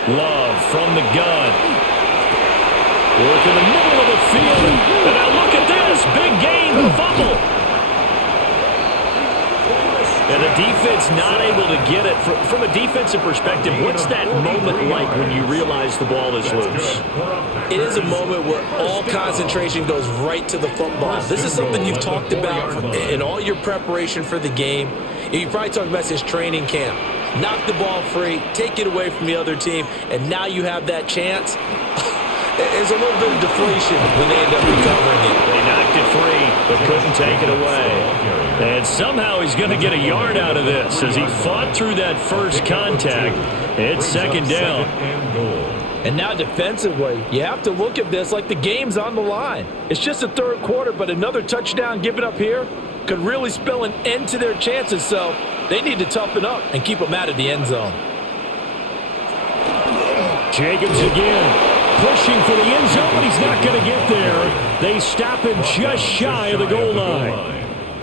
Love from the gun. Work in the middle of the field. And now look at this. Big gain, fumble. And the defense not able to get it. From a defensive perspective, what's that moment like when you realize the ball is loose? It is a moment where all concentration goes right to the football. This is something you've talked about in all your preparation for the game. You probably talked about this training camp. Knock the ball free, take it away from the other team, and now you have that chance. There's a little bit of deflation when they end up recovering it. They knocked it free, but couldn't take it away. And somehow he's going to get a yard out of this as he fought through that first contact. It's 2nd down. And now defensively, you have to look at this like the game's on the line. It's just the 3rd quarter, but another touchdown given up here could really spell an end to their chances, so they need to toughen up and keep them out of the end zone. Jacobs again. Pushing for the end zone, but he's not going to get there. They stop him just shy of the goal line.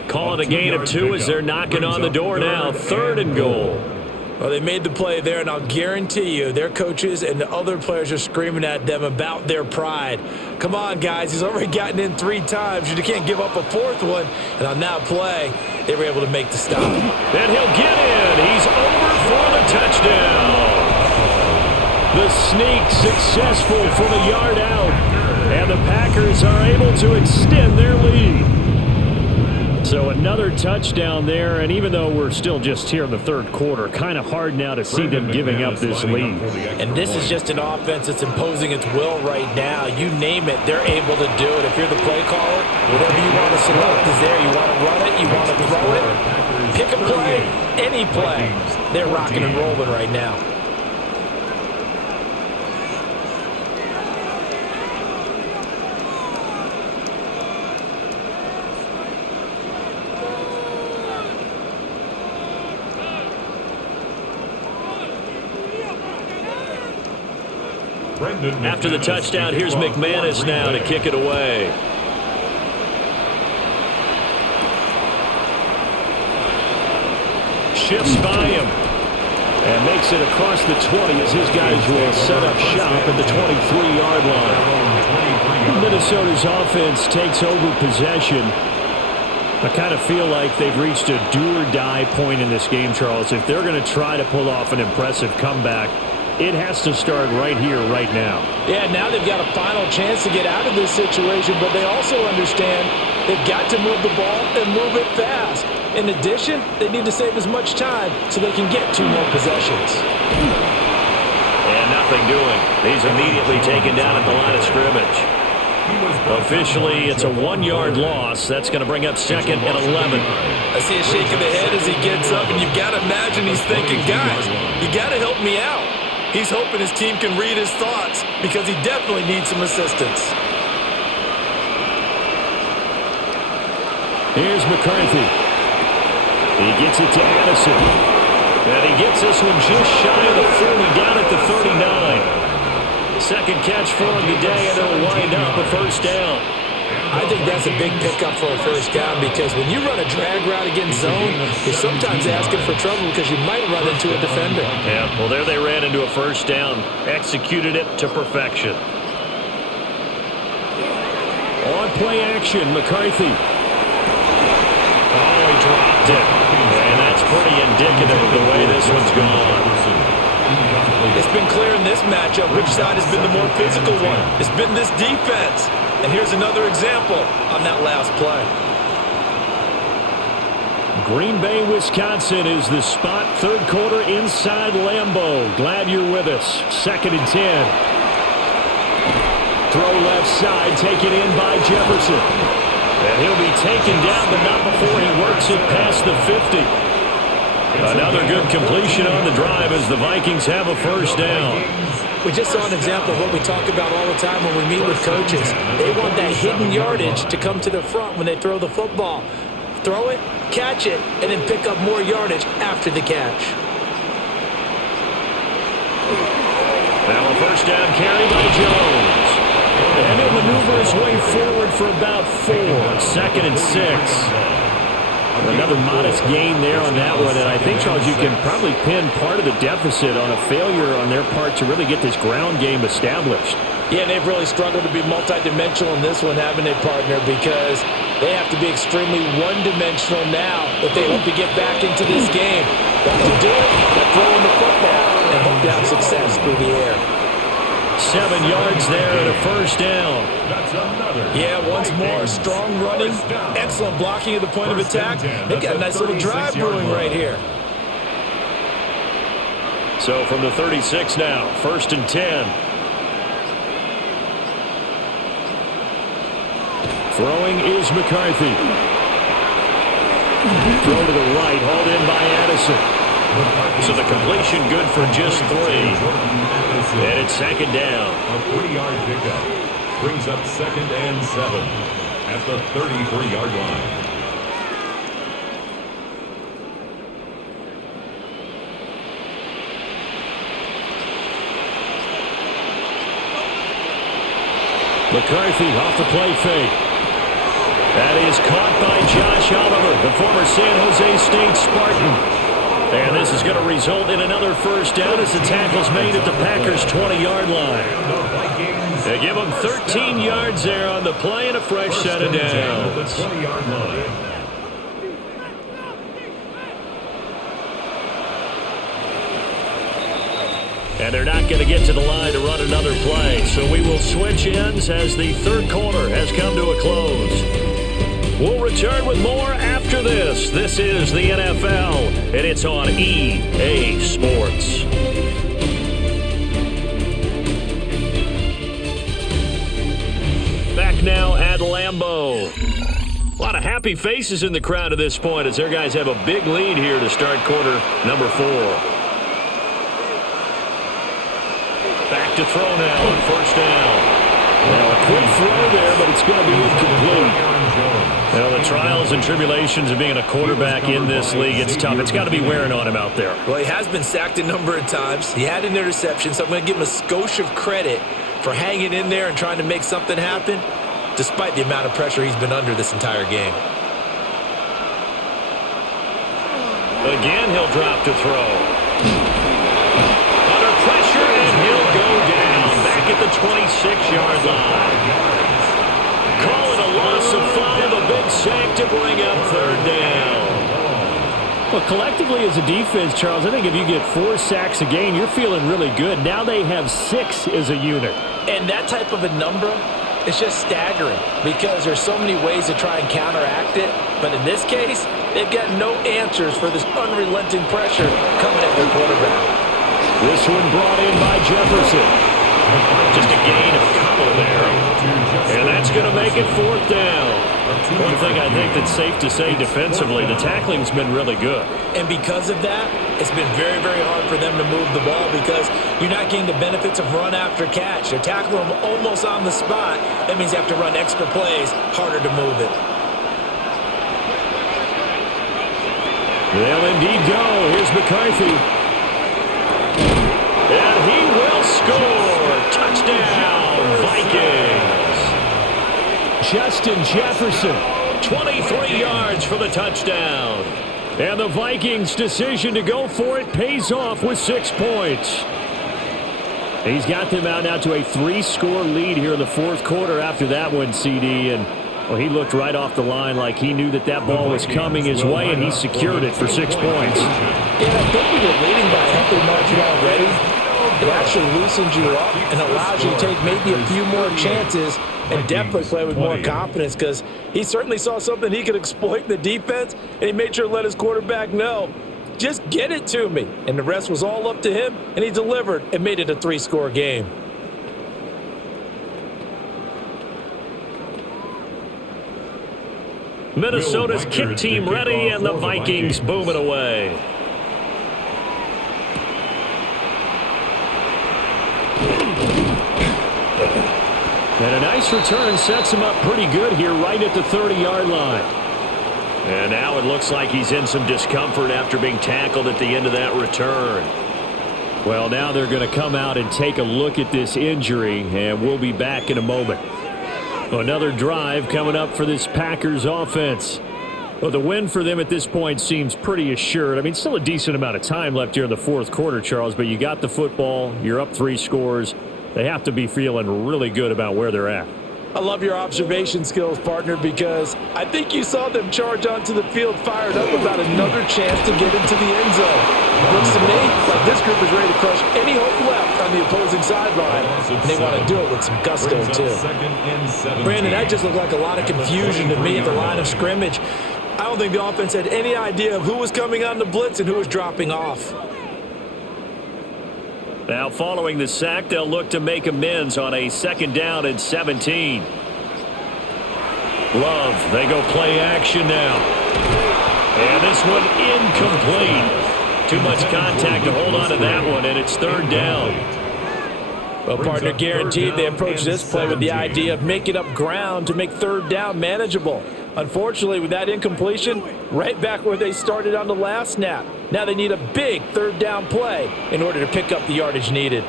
Call it a gain of 2 as they're knocking on the door now. 3rd and goal. Well, they made the play there, and I'll guarantee you their coaches and the other players are screaming at them about their pride. Come on, guys. He's already gotten in 3 times. You can't give up a 4th one. And on that play, they were able to make the stop. And he'll get in. He's over for the touchdown. The sneak successful for the yard out. And the Packers are able to extend their lead. So a Another touchdown there, and even though we're still just here in the third quarter, kind of hard now to see them giving up this lead. And this is just an offense that's imposing its will right now. You name it, they're able to do it. If you're the play caller, whatever you want to select is there. You want to run it, you want to throw it, pick a play, any play. They're rocking and rolling right now. After the touchdown, here's McManus now to kick it away. Shifts by him and makes it across the 20 as his guys will set up shop at the 23-yard line. Minnesota's offense takes over possession. I kind of feel like they've reached a do-or-die point in this game, Charles. If they're going to try to pull off an impressive comeback, it has to start right here, right now. Yeah, now they've got a final chance to get out of this situation, but they also understand they've got to move the ball and move it fast. In addition, they need to save as much time so they can get 2 more possessions. And nothing doing. He's immediately taken down at the line of scrimmage. Officially, it's a 1-yard loss. That's going to bring up second and 11. I see a shake of the head as he gets up, and you've got to imagine he's thinking, guys, you got to help me out. He's hoping his team can read his thoughts because he definitely needs some assistance. Here's McCarthy. He gets it to Addison. And he gets this one just shy of the 40, down at the 39. Second catch for him today, and it'll wind up a first down. I think that's a big pickup for a first down because when you run a drag route against zone, you're sometimes asking for trouble because you might run into a defender. Yeah, well, there they ran into a first down. Executed it to perfection. On play action, McCarthy. Oh, he dropped it. And that's pretty indicative of the way this one's gone. It's been clear in this matchup which side has been the more physical one. It's been this defense. And here's another example on that last play. Green Bay, Wisconsin is the spot. Third quarter inside Lambeau. Glad you're with us. Second and 10. Throw left side, taken in by Jefferson. And he'll be taken down, but not before he works it past the 50. Another good completion on the drive as the Vikings have a first down. We just saw an example of what we talk about all the time when we meet with coaches. They want that hidden yardage to come to the front when they throw the football. Throw it, catch it, and then pick up more yardage after the catch. Now a first down carry by Jones. And he'll maneuver his way forward for about 4. Second and 6. Another modest gain there on that one, and I think, Charles, you can probably pin part of the deficit on a failure on their part to really get this ground game established. Yeah, and they've really struggled to be multidimensional in this one, having a partner, because they have to be extremely one-dimensional now if they hope to get back into this game. Got to do it by throwing the football and hope to have success through the air. 7 yards there and a first down. Yeah, once more, strong running, excellent blocking at the point of attack. They've got a nice little drive brewing right here. So from the 36 now, first and 10. Throwing is McCarthy. Throw to the right, hauled in by Addison. So the completion good for just 3. And it's second down. A 3-yard pickup brings up second and 7 at the 33-yard line. McCarthy off the play fake. That is caught by Josh Oliver, the former San Jose State Spartan. And this is going to result in another first down as the tackle's made at the Packers' 20-yard line. They give them 13 yards there on the play and a fresh set of downs. And they're not going to get to the line to run another play. So we will switch ends as the third quarter has come to a close. We'll return with more after this. This is the NFL, and it's on EA Sports. Back now at Lambeau. A lot of happy faces in the crowd at this point as their guys have a big lead here to start quarter number 4. Back to throw now on first down. Now a quick throw there, but it's going to be incomplete. Now the trials and tribulations of being a quarterback in this league, it's tough. It's got to be wearing on him out there. Well, he has been sacked a number of times. He had an interception, so I'm going to give him a skosh of credit for hanging in there and trying to make something happen, despite the amount of pressure he's been under this entire game. Again, he'll drop to throw. Under pressure, and he'll go down back at the 26-yard line. Call it a loss of 5, a big sack to bring up third down. Well, collectively as a defense, Charles, I think if you get 4 sacks a game, you're feeling really good. Now they have 6 as a unit. And that type of a number, it's just staggering because there's so many ways to try and counteract it. But in this case, they've got no answers for this unrelenting pressure coming at their quarterback. This one brought in by Jefferson. Just a gain of a couple there. And that's going to make it fourth down. One thing I think that's safe to say defensively, the tackling's been really good. And because of that, it's been very, very hard for them to move the ball because you're not getting the benefits of run after catch. They're tackling them almost on the spot. That means you have to run extra plays, harder to move it. They'll indeed go. Here's McCarthy. And he will score. Touchdown, Vikings. Justin Jefferson. 23 yards for the touchdown. And the Vikings' decision to go for it pays off with 6 points. He's got them out now to a 3-score lead here in the fourth quarter after that one, CD. And well, he looked right off the line like he knew that that ball was coming his way, and he secured it for 6 points. Yeah, I think when you're leading by a healthy margin already, it actually loosens you up and allows you to take maybe a few more chances and definitely play with more confidence because he certainly saw something he could exploit in the defense, and he made sure to let his quarterback know, just get it to me. And the rest was all up to him, and he delivered and made it a 3-score game. Minnesota's kick team ready, and the Vikings boom it away. And a nice return sets him up pretty good here right at the 30-yard line. And now it looks like he's in some discomfort after being tackled at the end of that return. Well, now they're going to come out and take a look at this injury, and we'll be back in a moment. Another drive coming up for this Packers offense. Well, the win for them at this point seems pretty assured. I mean, still a decent amount of time left here in the fourth quarter, Charles, but you got the football, you're up 3 scores. They have to be feeling really good about where they're at. I love your observation skills, partner, because I think you saw them charge onto the field fired up about another chance to get into the end zone. Looks to me like this group is ready to crush any hope left on the opposing sideline, and they want to do it with some gusto, too. Brandon, that just looked like a lot of confusion to me at the line of scrimmage. I don't think the offense had any idea of who was coming on the blitz and who was dropping off. Now following the sack, they'll look to make amends on a 2nd down and 17. Love, they go play action now. And this one incomplete. Too much contact to hold on to that one, and it's 3rd down. Well, partner, guaranteed they approach this play with the idea of making up ground to make 3rd down manageable. Unfortunately, with that incompletion, right back where they started on the last snap. Now they need a big 3rd down play in order to pick up the yardage needed.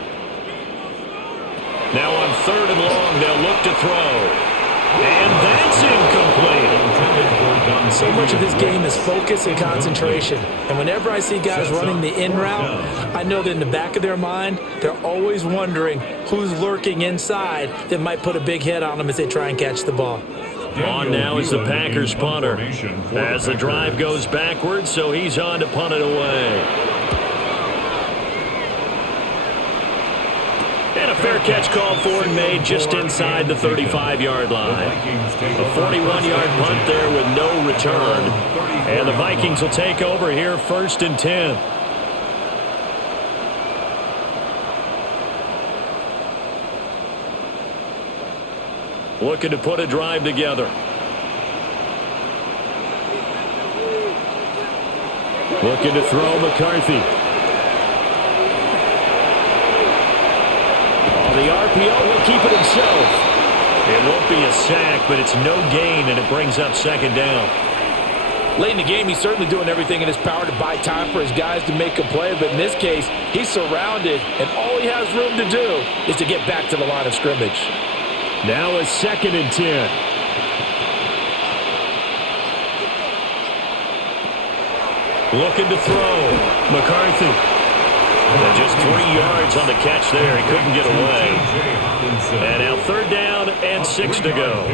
Now on 3rd and long, they'll look to throw. And that's incomplete. So much of this game is focus and concentration. And whenever I see guys running the in route, I know that in the back of their mind, they're always wondering who's lurking inside that might put a big hit on them as they try and catch the ball. On now is the Packers punter as the drive goes backwards, so he's on to punt it away. And a Fair catch called for and made just inside the 35-yard line. A 41-yard punt there with no return. And the Vikings will take over here 1st and 10. Looking to put a drive together. Looking to throw McCarthy. The RPO will keep it himself. It won't be a sack, but it's no gain, and it brings up 2nd down. Late in the game, he's certainly doing everything in his power to buy time for his guys to make a play, but in this case, he's surrounded, and all he has room to do is to get back to the line of scrimmage. Now a 2nd and 10. Looking to throw. McCarthy. And just 3 yards on the catch there. He couldn't get away. And now 3rd down and 6 to go.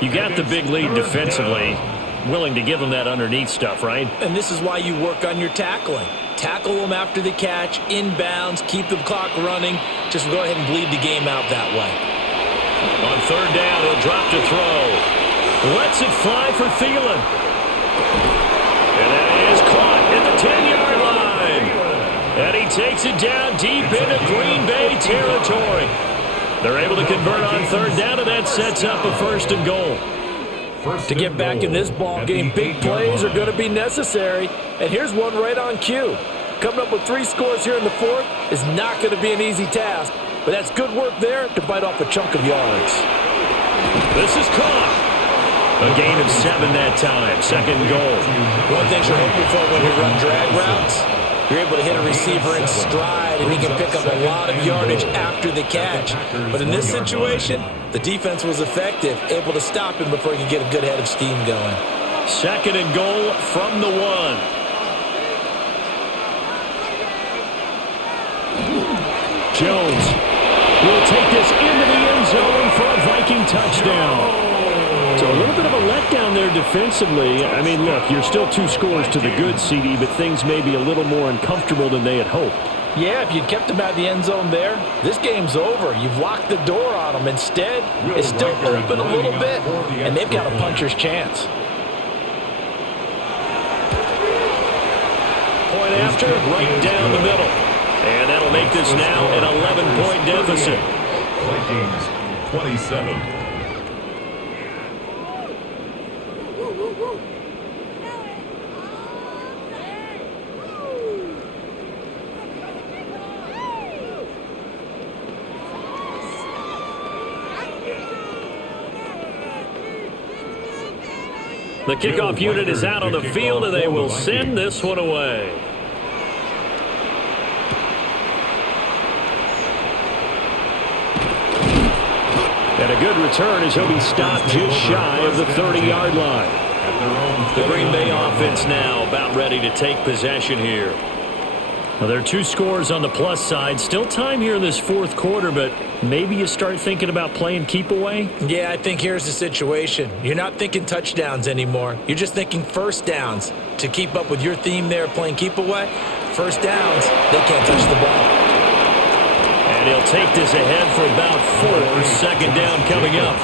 You got the big lead defensively. Willing to give them that underneath stuff, right? And this is why you work on your tackling. Tackle them after the catch, inbounds, keep the clock running. Just go ahead and bleed the game out that way. On 3rd down, he'll drop to throw. Lets it fly for Thielen. And that is caught at the 10-yard line. And he takes it down deep into Green Bay territory. They're able to convert on 3rd down, and that sets up a 1st and goal. To get back in this ball game, big plays are going to be necessary. And here's one right on cue. Coming up with 3 scores here in the 4th is not going to be an easy task, but that's good work there to bite off a chunk of yards. This is caught. A gain of 7 that time. 2nd and goal. One thing you're hoping for when you run drag routes, you're able to hit a receiver in stride, and he can pick up a lot of yardage after the catch. But in this situation, the defense was effective, able to stop him before he could get a good head of steam going. 2nd and goal from the 1. Jones will take this into the end zone for a Viking touchdown. So a little bit of a letdown there defensively. I mean, look, you're still 2 scores to the good, CD, but things may be a little more uncomfortable than they had hoped. Yeah, if you'd kept him out of the end zone there, this game's over. You've locked the door on him. Instead, it's still open a little bit, and they've got a puncher's chance. Point after, right down the middle. And that'll make this now an 11-point deficit. Vikings 27. The kickoff unit is out on the field, and they will send this one away. And a good return as he'll be stopped just shy of the 30-yard line. The Green Bay offense now about ready to take possession here. Well, there are 2 scores on the plus side. Still time here in this 4th quarter, but maybe you start thinking about playing keep away? Yeah, I think here's the situation. You're not thinking touchdowns anymore. You're just thinking 1st downs. To keep up with your theme there, playing keep away, 1st downs, they can't touch the ball. And he'll take this ahead for about 4. 2nd down coming up.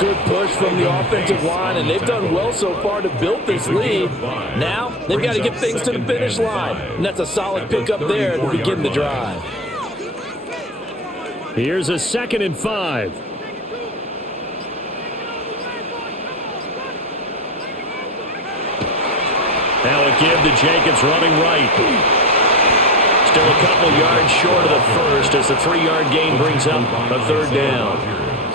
Good push from the offensive line, and they've done well so far to build this lead. Now, they've got to get things to the finish line, and that's a solid pickup there to begin the drive. Here's a 2nd and 5. Now a give to Jacobs running right. Still a couple yards short of the 1st as the 3-yard gain brings up a 3rd down.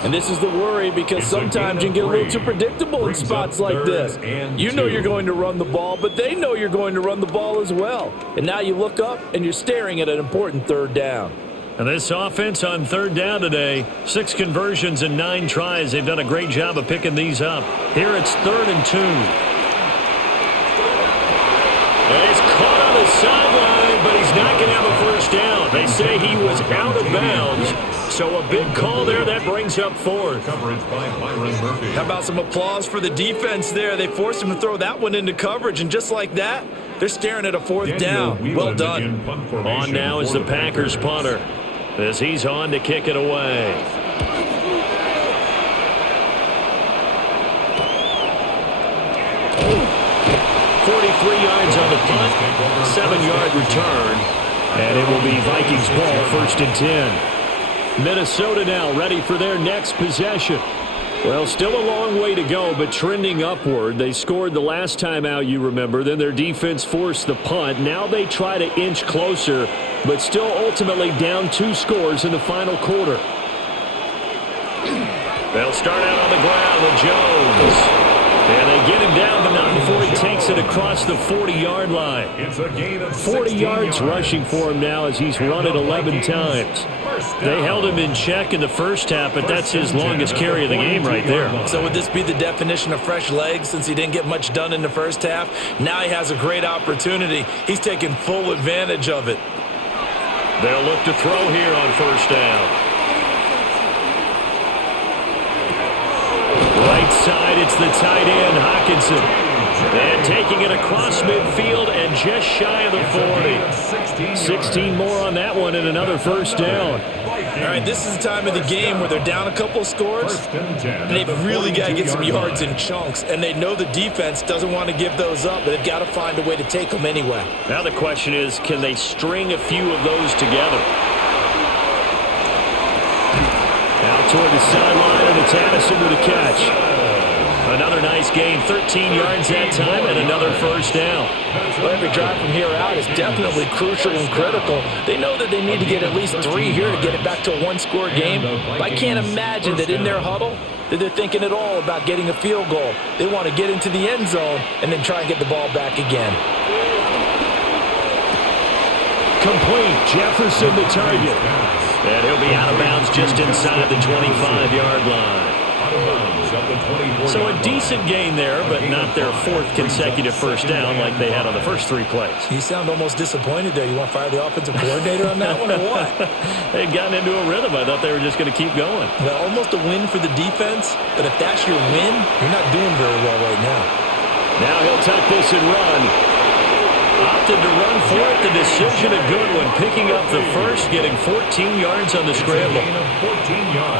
And this is the worry, because sometimes you can get a little too predictable in spots like this. You know you're going to run the ball, but they know you're going to run the ball as well. And now you look up and you're staring at an important 3rd down. And this offense on 3rd down today, 6 conversions and 9 tries. They've done a great job of picking these up. Here it's 3rd and 2. And it's caught on the sideline, but he's not going to have a 1st down. They say he was out of bounds. So a big call there that brings up 4th. Coverage by Byron Murphy. How about some applause for the defense there? They forced him to throw that one into coverage, and just like that, they're staring at a 4th down. Well done. On now is the Packers punter. as he's on to kick it away. Yards on the punt, 7-yard return, and it will be Vikings ball, 1st and 10. Minnesota now ready for their next possession. Well, still a long way to go, but trending upward. They scored the last time out, you remember. Then their defense forced the punt. Now they try to inch closer, but still ultimately down 2 scores in the final quarter. They'll start out on the ground with Jones. And they get him down, but not before he takes it across the 40-yard line. It's a gain of 40 yards rushing for him now as he's run it 11 times. They held him in check in the first half, but that's his longest carry of the game right there. So would this be the definition of fresh legs since he didn't get much done in the first half? Now he has a great opportunity. He's taking full advantage of it. They'll look to throw here on 1st down. Right side, it's the tight end, Hockenson. And taking it across midfield and just shy of the 40. 16 more on that one and another 1st down. All right, this is the time of the game where they're down a couple of scores, and they've really got to get some yards in chunks, and they know the defense doesn't want to give those up, but they've got to find a way to take them anyway. Now the question is, can they string a few of those together? Out toward the sideline, and it's Addison with a catch. Another nice gain, 13 yards that time, and another 1st down. Well, every drive from here out is definitely crucial and critical. They know that they need to get at least 3 here to get it back to a 1-score game. But I can't imagine that in their huddle that they're thinking at all about getting a field goal. They want to get into the end zone and then try and get the ball back again. Complete. Jefferson the target. And he'll be out of bounds just inside the 25-yard line. So a decent gain there, but not their 4th consecutive 1st down like they had on the first 3 plays. You sound almost disappointed there. You want to fire the offensive coordinator on that one or what? They'd gotten into a rhythm. I thought they were just going to keep going. Well, almost a win for the defense, but if that's your win, you're not doing very well right now. Now he'll tuck this and run. Opted to run for it. The decision a good one. Picking up the first, getting 14 yards on the scramble.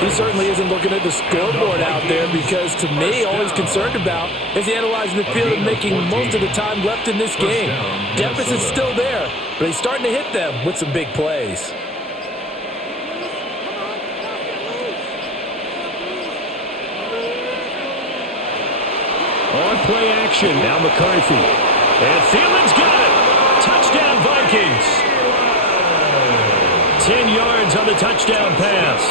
He certainly isn't looking at the scoreboard out there because, to me, all he's concerned about is analyzing the field and making most of the time left in this game. Deficit's still there, but he's starting to hit them with some big plays. On play action, now McCarthy. And Thielen's got it. Touchdown, Vikings. 10 yards on the touchdown pass.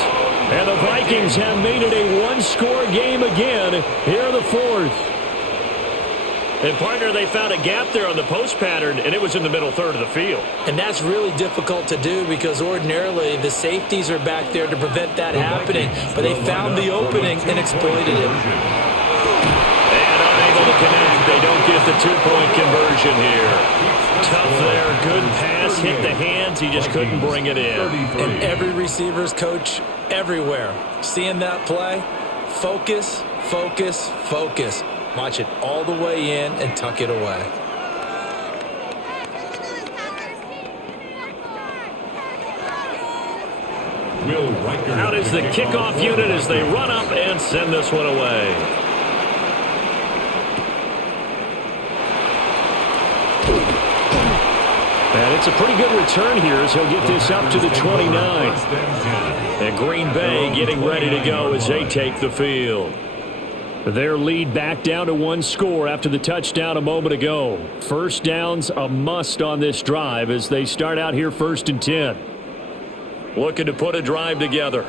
And the Vikings have made it a 1-score game again here in the 4th. And, partner, they found a gap there on the post pattern, and it was in the middle 3rd of the field. And that's really difficult to do because ordinarily the safeties are back there to prevent that happening. But they found the opening and exploited it. To connect. They don't get the 2-point conversion here. Tough there. Good pass. Hit the hands. He just couldn't bring it in. And every receiver's coach everywhere. Seeing that play, focus, focus, focus. Watch it all the way in and tuck it away. Out is the kickoff unit as they run up and send this one away. And it's a pretty good return here as he'll get this up to the 29. And Green Bay getting ready to go as they take the field. Their lead back down to 1 score after the touchdown a moment ago. 1st down's a must on this drive as they start out here 1st and 10. Looking to put a drive together.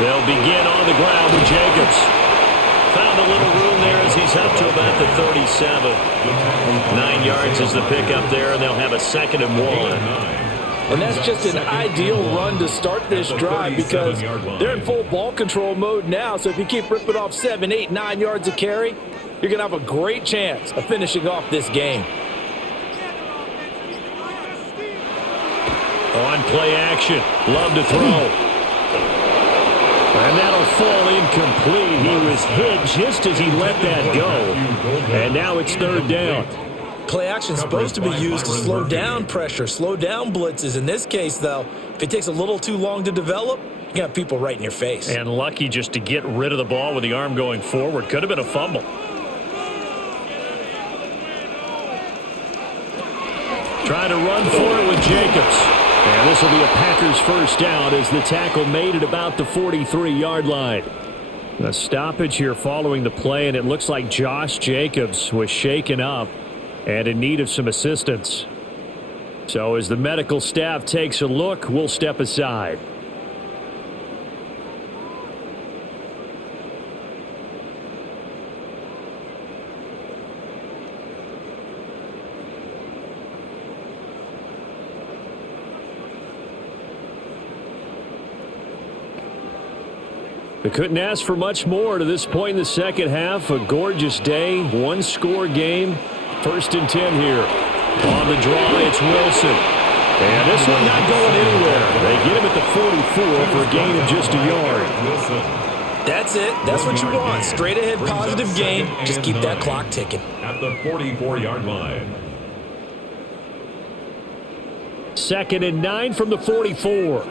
They'll begin on the ground with Jacobs. Found a little room there as he's up to about the 37. 9 yards is the pickup there, and they'll have a 2nd and 1. And that's just an ideal run to start this drive because they're in full ball control mode now. So if you keep ripping off 7, 8, 9 yards of carry, you're going to have a great chance of finishing off this game. On play action, love to throw. And that'll fall incomplete. He was hit just as he let that go. And now it's 3rd down. Play action is supposed to be used to slow down pressure, slow down blitzes. In this case, though, if it takes a little too long to develop, you got people right in your face. And lucky just to get rid of the ball with the arm going forward. Could have been a fumble. Trying to run for it with Jacobs. And this will be a Packers first down as the tackle made it about the 43-yard line. A stoppage here following the play, and it looks like Josh Jacobs was shaken up and in need of some assistance. So as the medical staff takes a look, we'll step aside. They couldn't ask for much more to this point in the second half. A gorgeous day, one-score game. 1st and 10 here. On the draw, it's Wilson. And this one not going anywhere. They get him at the 44 for a gain of just a yard. That's it. That's what you want. Straight ahead positive gain. Just keep that clock ticking. At the 44-yard line. 2nd and 9 from the 44.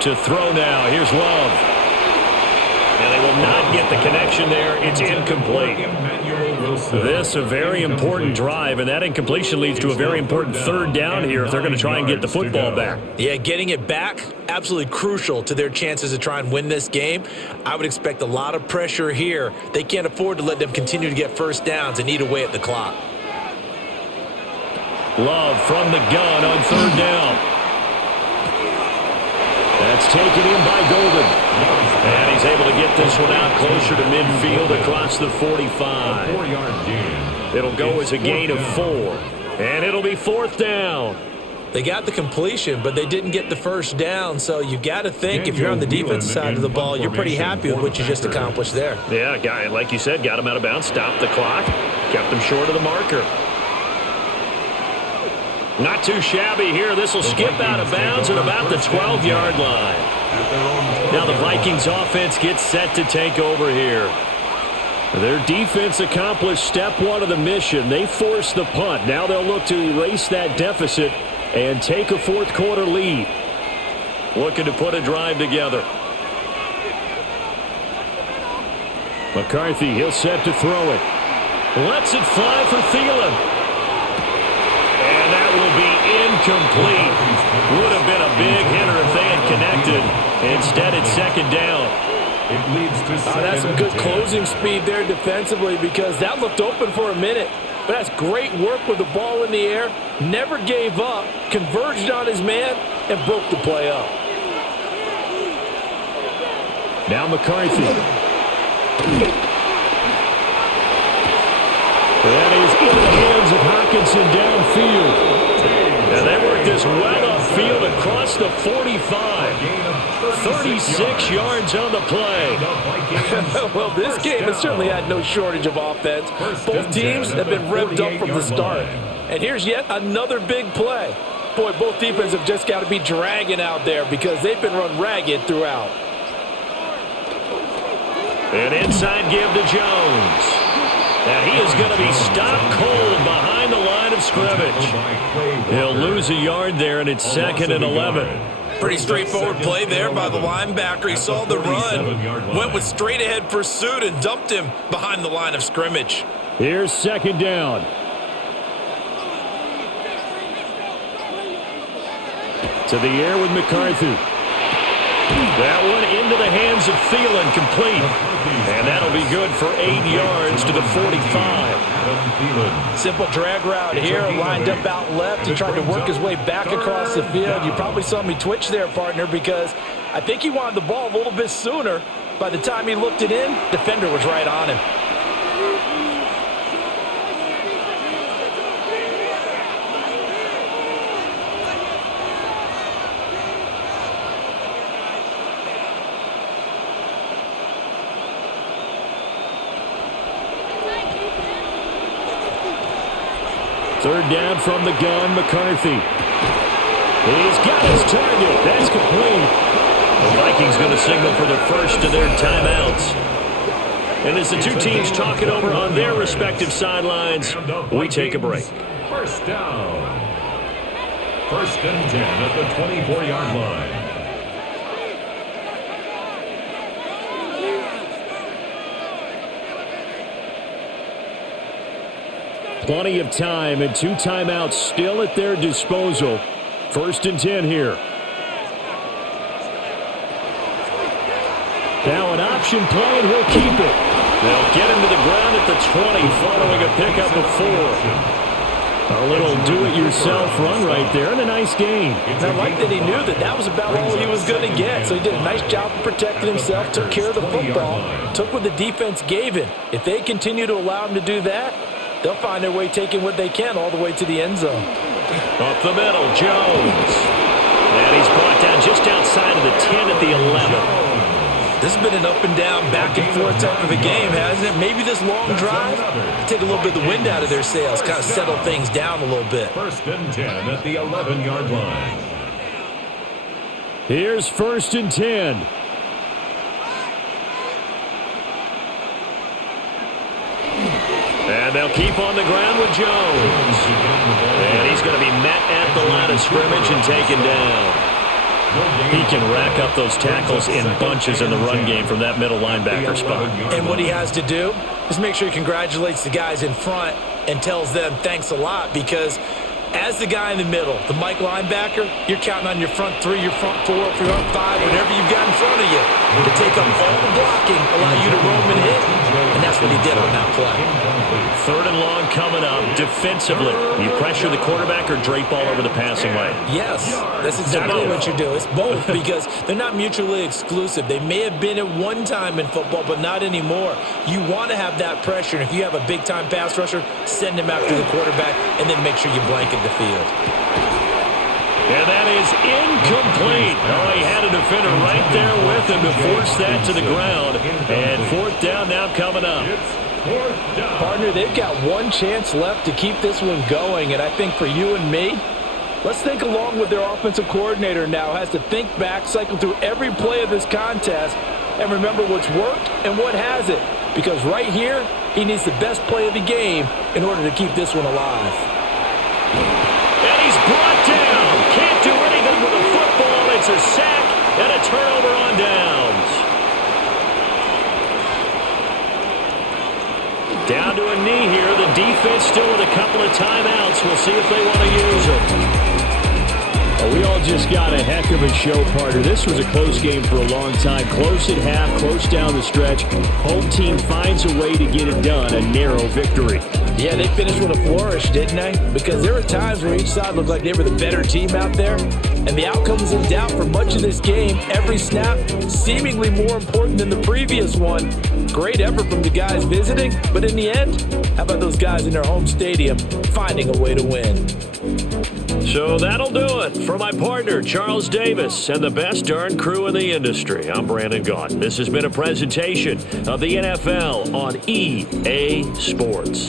To throw now. Here's Love. And they will not get the connection there. It's incomplete. This a very important drive, and that incompletion leads to a very important 3rd down here if they're going to try and get the football back. Yeah, getting it back, absolutely crucial to their chances to try and win this game. I would expect a lot of pressure here. They can't afford to let them continue to get first downs and eat away at the clock. Love from the gun on 3rd down. That's taken in by Golden. And he's able to get this one out closer to midfield across the 45. It'll go as a gain of 4. And it'll be 4th down. They got the completion, but they didn't get the first down. So you got to think if you're on the defensive side of the ball, you're pretty happy with what you just accomplished there. Yeah, guy, like you said, got him out of bounds, stopped the clock, kept him short of the marker. Not too shabby here. This will skip out of bounds at about the 12-yard line. Now the Vikings offense gets set to take over here. Their defense accomplished step 1 of the mission. They forced the punt. Now they'll look to erase that deficit and take a 4th quarter lead. Looking to put a drive together. McCarthy, he'll set to throw it. Lets it fly for Thielen. And that will be incomplete. Would have been a big hitter if they had connected. Instead, it's 2nd down. It leads to that's some good closing speed there defensively because that looked open for a minute. But that's great work with the ball in the air. Never gave up, converged on his man, and broke the play up. Now McCarthy. That is in the hands of Hockenson downfield. And they work this well upfield across the 45. 36 yards on the play. Well, this game has certainly had no shortage of offense. Both teams have been revved up from the start. And here's yet another big play. Boy, both defenses have just got to be dragging out there because they've been run ragged throughout. An inside give to Jones. And he is going to be stopped cold behind the line of scrimmage. He'll lose a yard there, and it's 2nd and 11. Pretty straightforward play there by the linebacker. He saw the run, went with straight-ahead pursuit, and dumped him behind the line of scrimmage. Here's 2nd down. To the air with McCarthy. That one into the hands of Thielen, complete. And that'll be good for 8 yards to the 45. Simple drag route here, lined up out left. He tried to work his way back across the field. You probably saw me twitch there, partner, because I think he wanted the ball a little bit sooner. By the time he looked it in, defender was right on him. Third down from the gun, McCarthy. He's got his target. That's complete. The Vikings going to signal for the first of their timeouts. And as the two teams talk it over on their respective sidelines, we take a break. First down. First and 10 at the 24-yard line. Plenty of time and 2 timeouts still at their disposal. First and 10 here. Now an option play, and he'll keep it. They'll get him to the ground at the 20 following a pickup of 4. A little do-it-yourself run right there, and a nice gain. And I like that he knew that that was about all he was going to get. So he did a nice job of protecting himself, took care of the football, took what the defense gave him. If they continue to allow him to do that, they'll find their way taking what they can all the way to the end zone. Up the middle, Jones. And he's brought down just outside of the 10 at the 11. This has been an up and down, back and forth type of a game, hasn't it? Maybe this long drive, take a little bit of the wind out of their sails, kind of settle things down a little bit. First and 10 at the 11-yard line. Here's first and 10. And they'll keep on the ground with Jones. And he's going to be met at the line of scrimmage and taken down. He can rack up those tackles in bunches in the run game from that middle linebacker spot. And what he has to do is make sure he congratulates the guys in front and tells them thanks a lot, because as the guy in the middle, the Mike linebacker, you're counting on your front 3, your front 4, your front 5, whatever you've got in front of you to take up all the blocking, allow you to roam and hit. And that's what he did on that play. Third and long coming up. Defensively, you pressure the quarterback or drape all over the passing lane? Yes, that's exactly what you do. It's both, because they're not mutually exclusive. They may have been at one time in football, but not anymore. You want to have that pressure, and if you have a big-time pass rusher, send him after the quarterback, and then make sure you blanket the field. And that is incomplete. Oh, he had a defender right there with him to force that to the ground. And fourth down now coming up. Partner, they've got one chance left to keep this one going, and I think for you and me, let's think along with their offensive coordinator now. Has to think back, cycle through every play of this contest, and remember what's worked and what hasn't. Because right here, he needs the best play of the game in order to keep this one alive. And he's brought down. Can't do anything with a football. It's a sack and a turnover on downs. Down to a knee here. The defense still with a couple of timeouts. We'll see if they want to use them. We all just got a heck of a show, partner. This was a close game for a long time. Close at half, close down the stretch. Home team finds a way to get it done. A narrow victory. Yeah, they finished with a flourish, didn't they? Because there were times where each side looked like they were the better team out there. And the outcome was in doubt for much of this game. Every snap seemingly more important than the previous one. Great effort from the guys visiting. But in the end, how about those guys in their home stadium finding a way to win? So that'll do it for my partner, Charles Davis, and the best darn crew in the industry. I'm Brandon Gaudin. This has been a presentation of the NFL on EA Sports.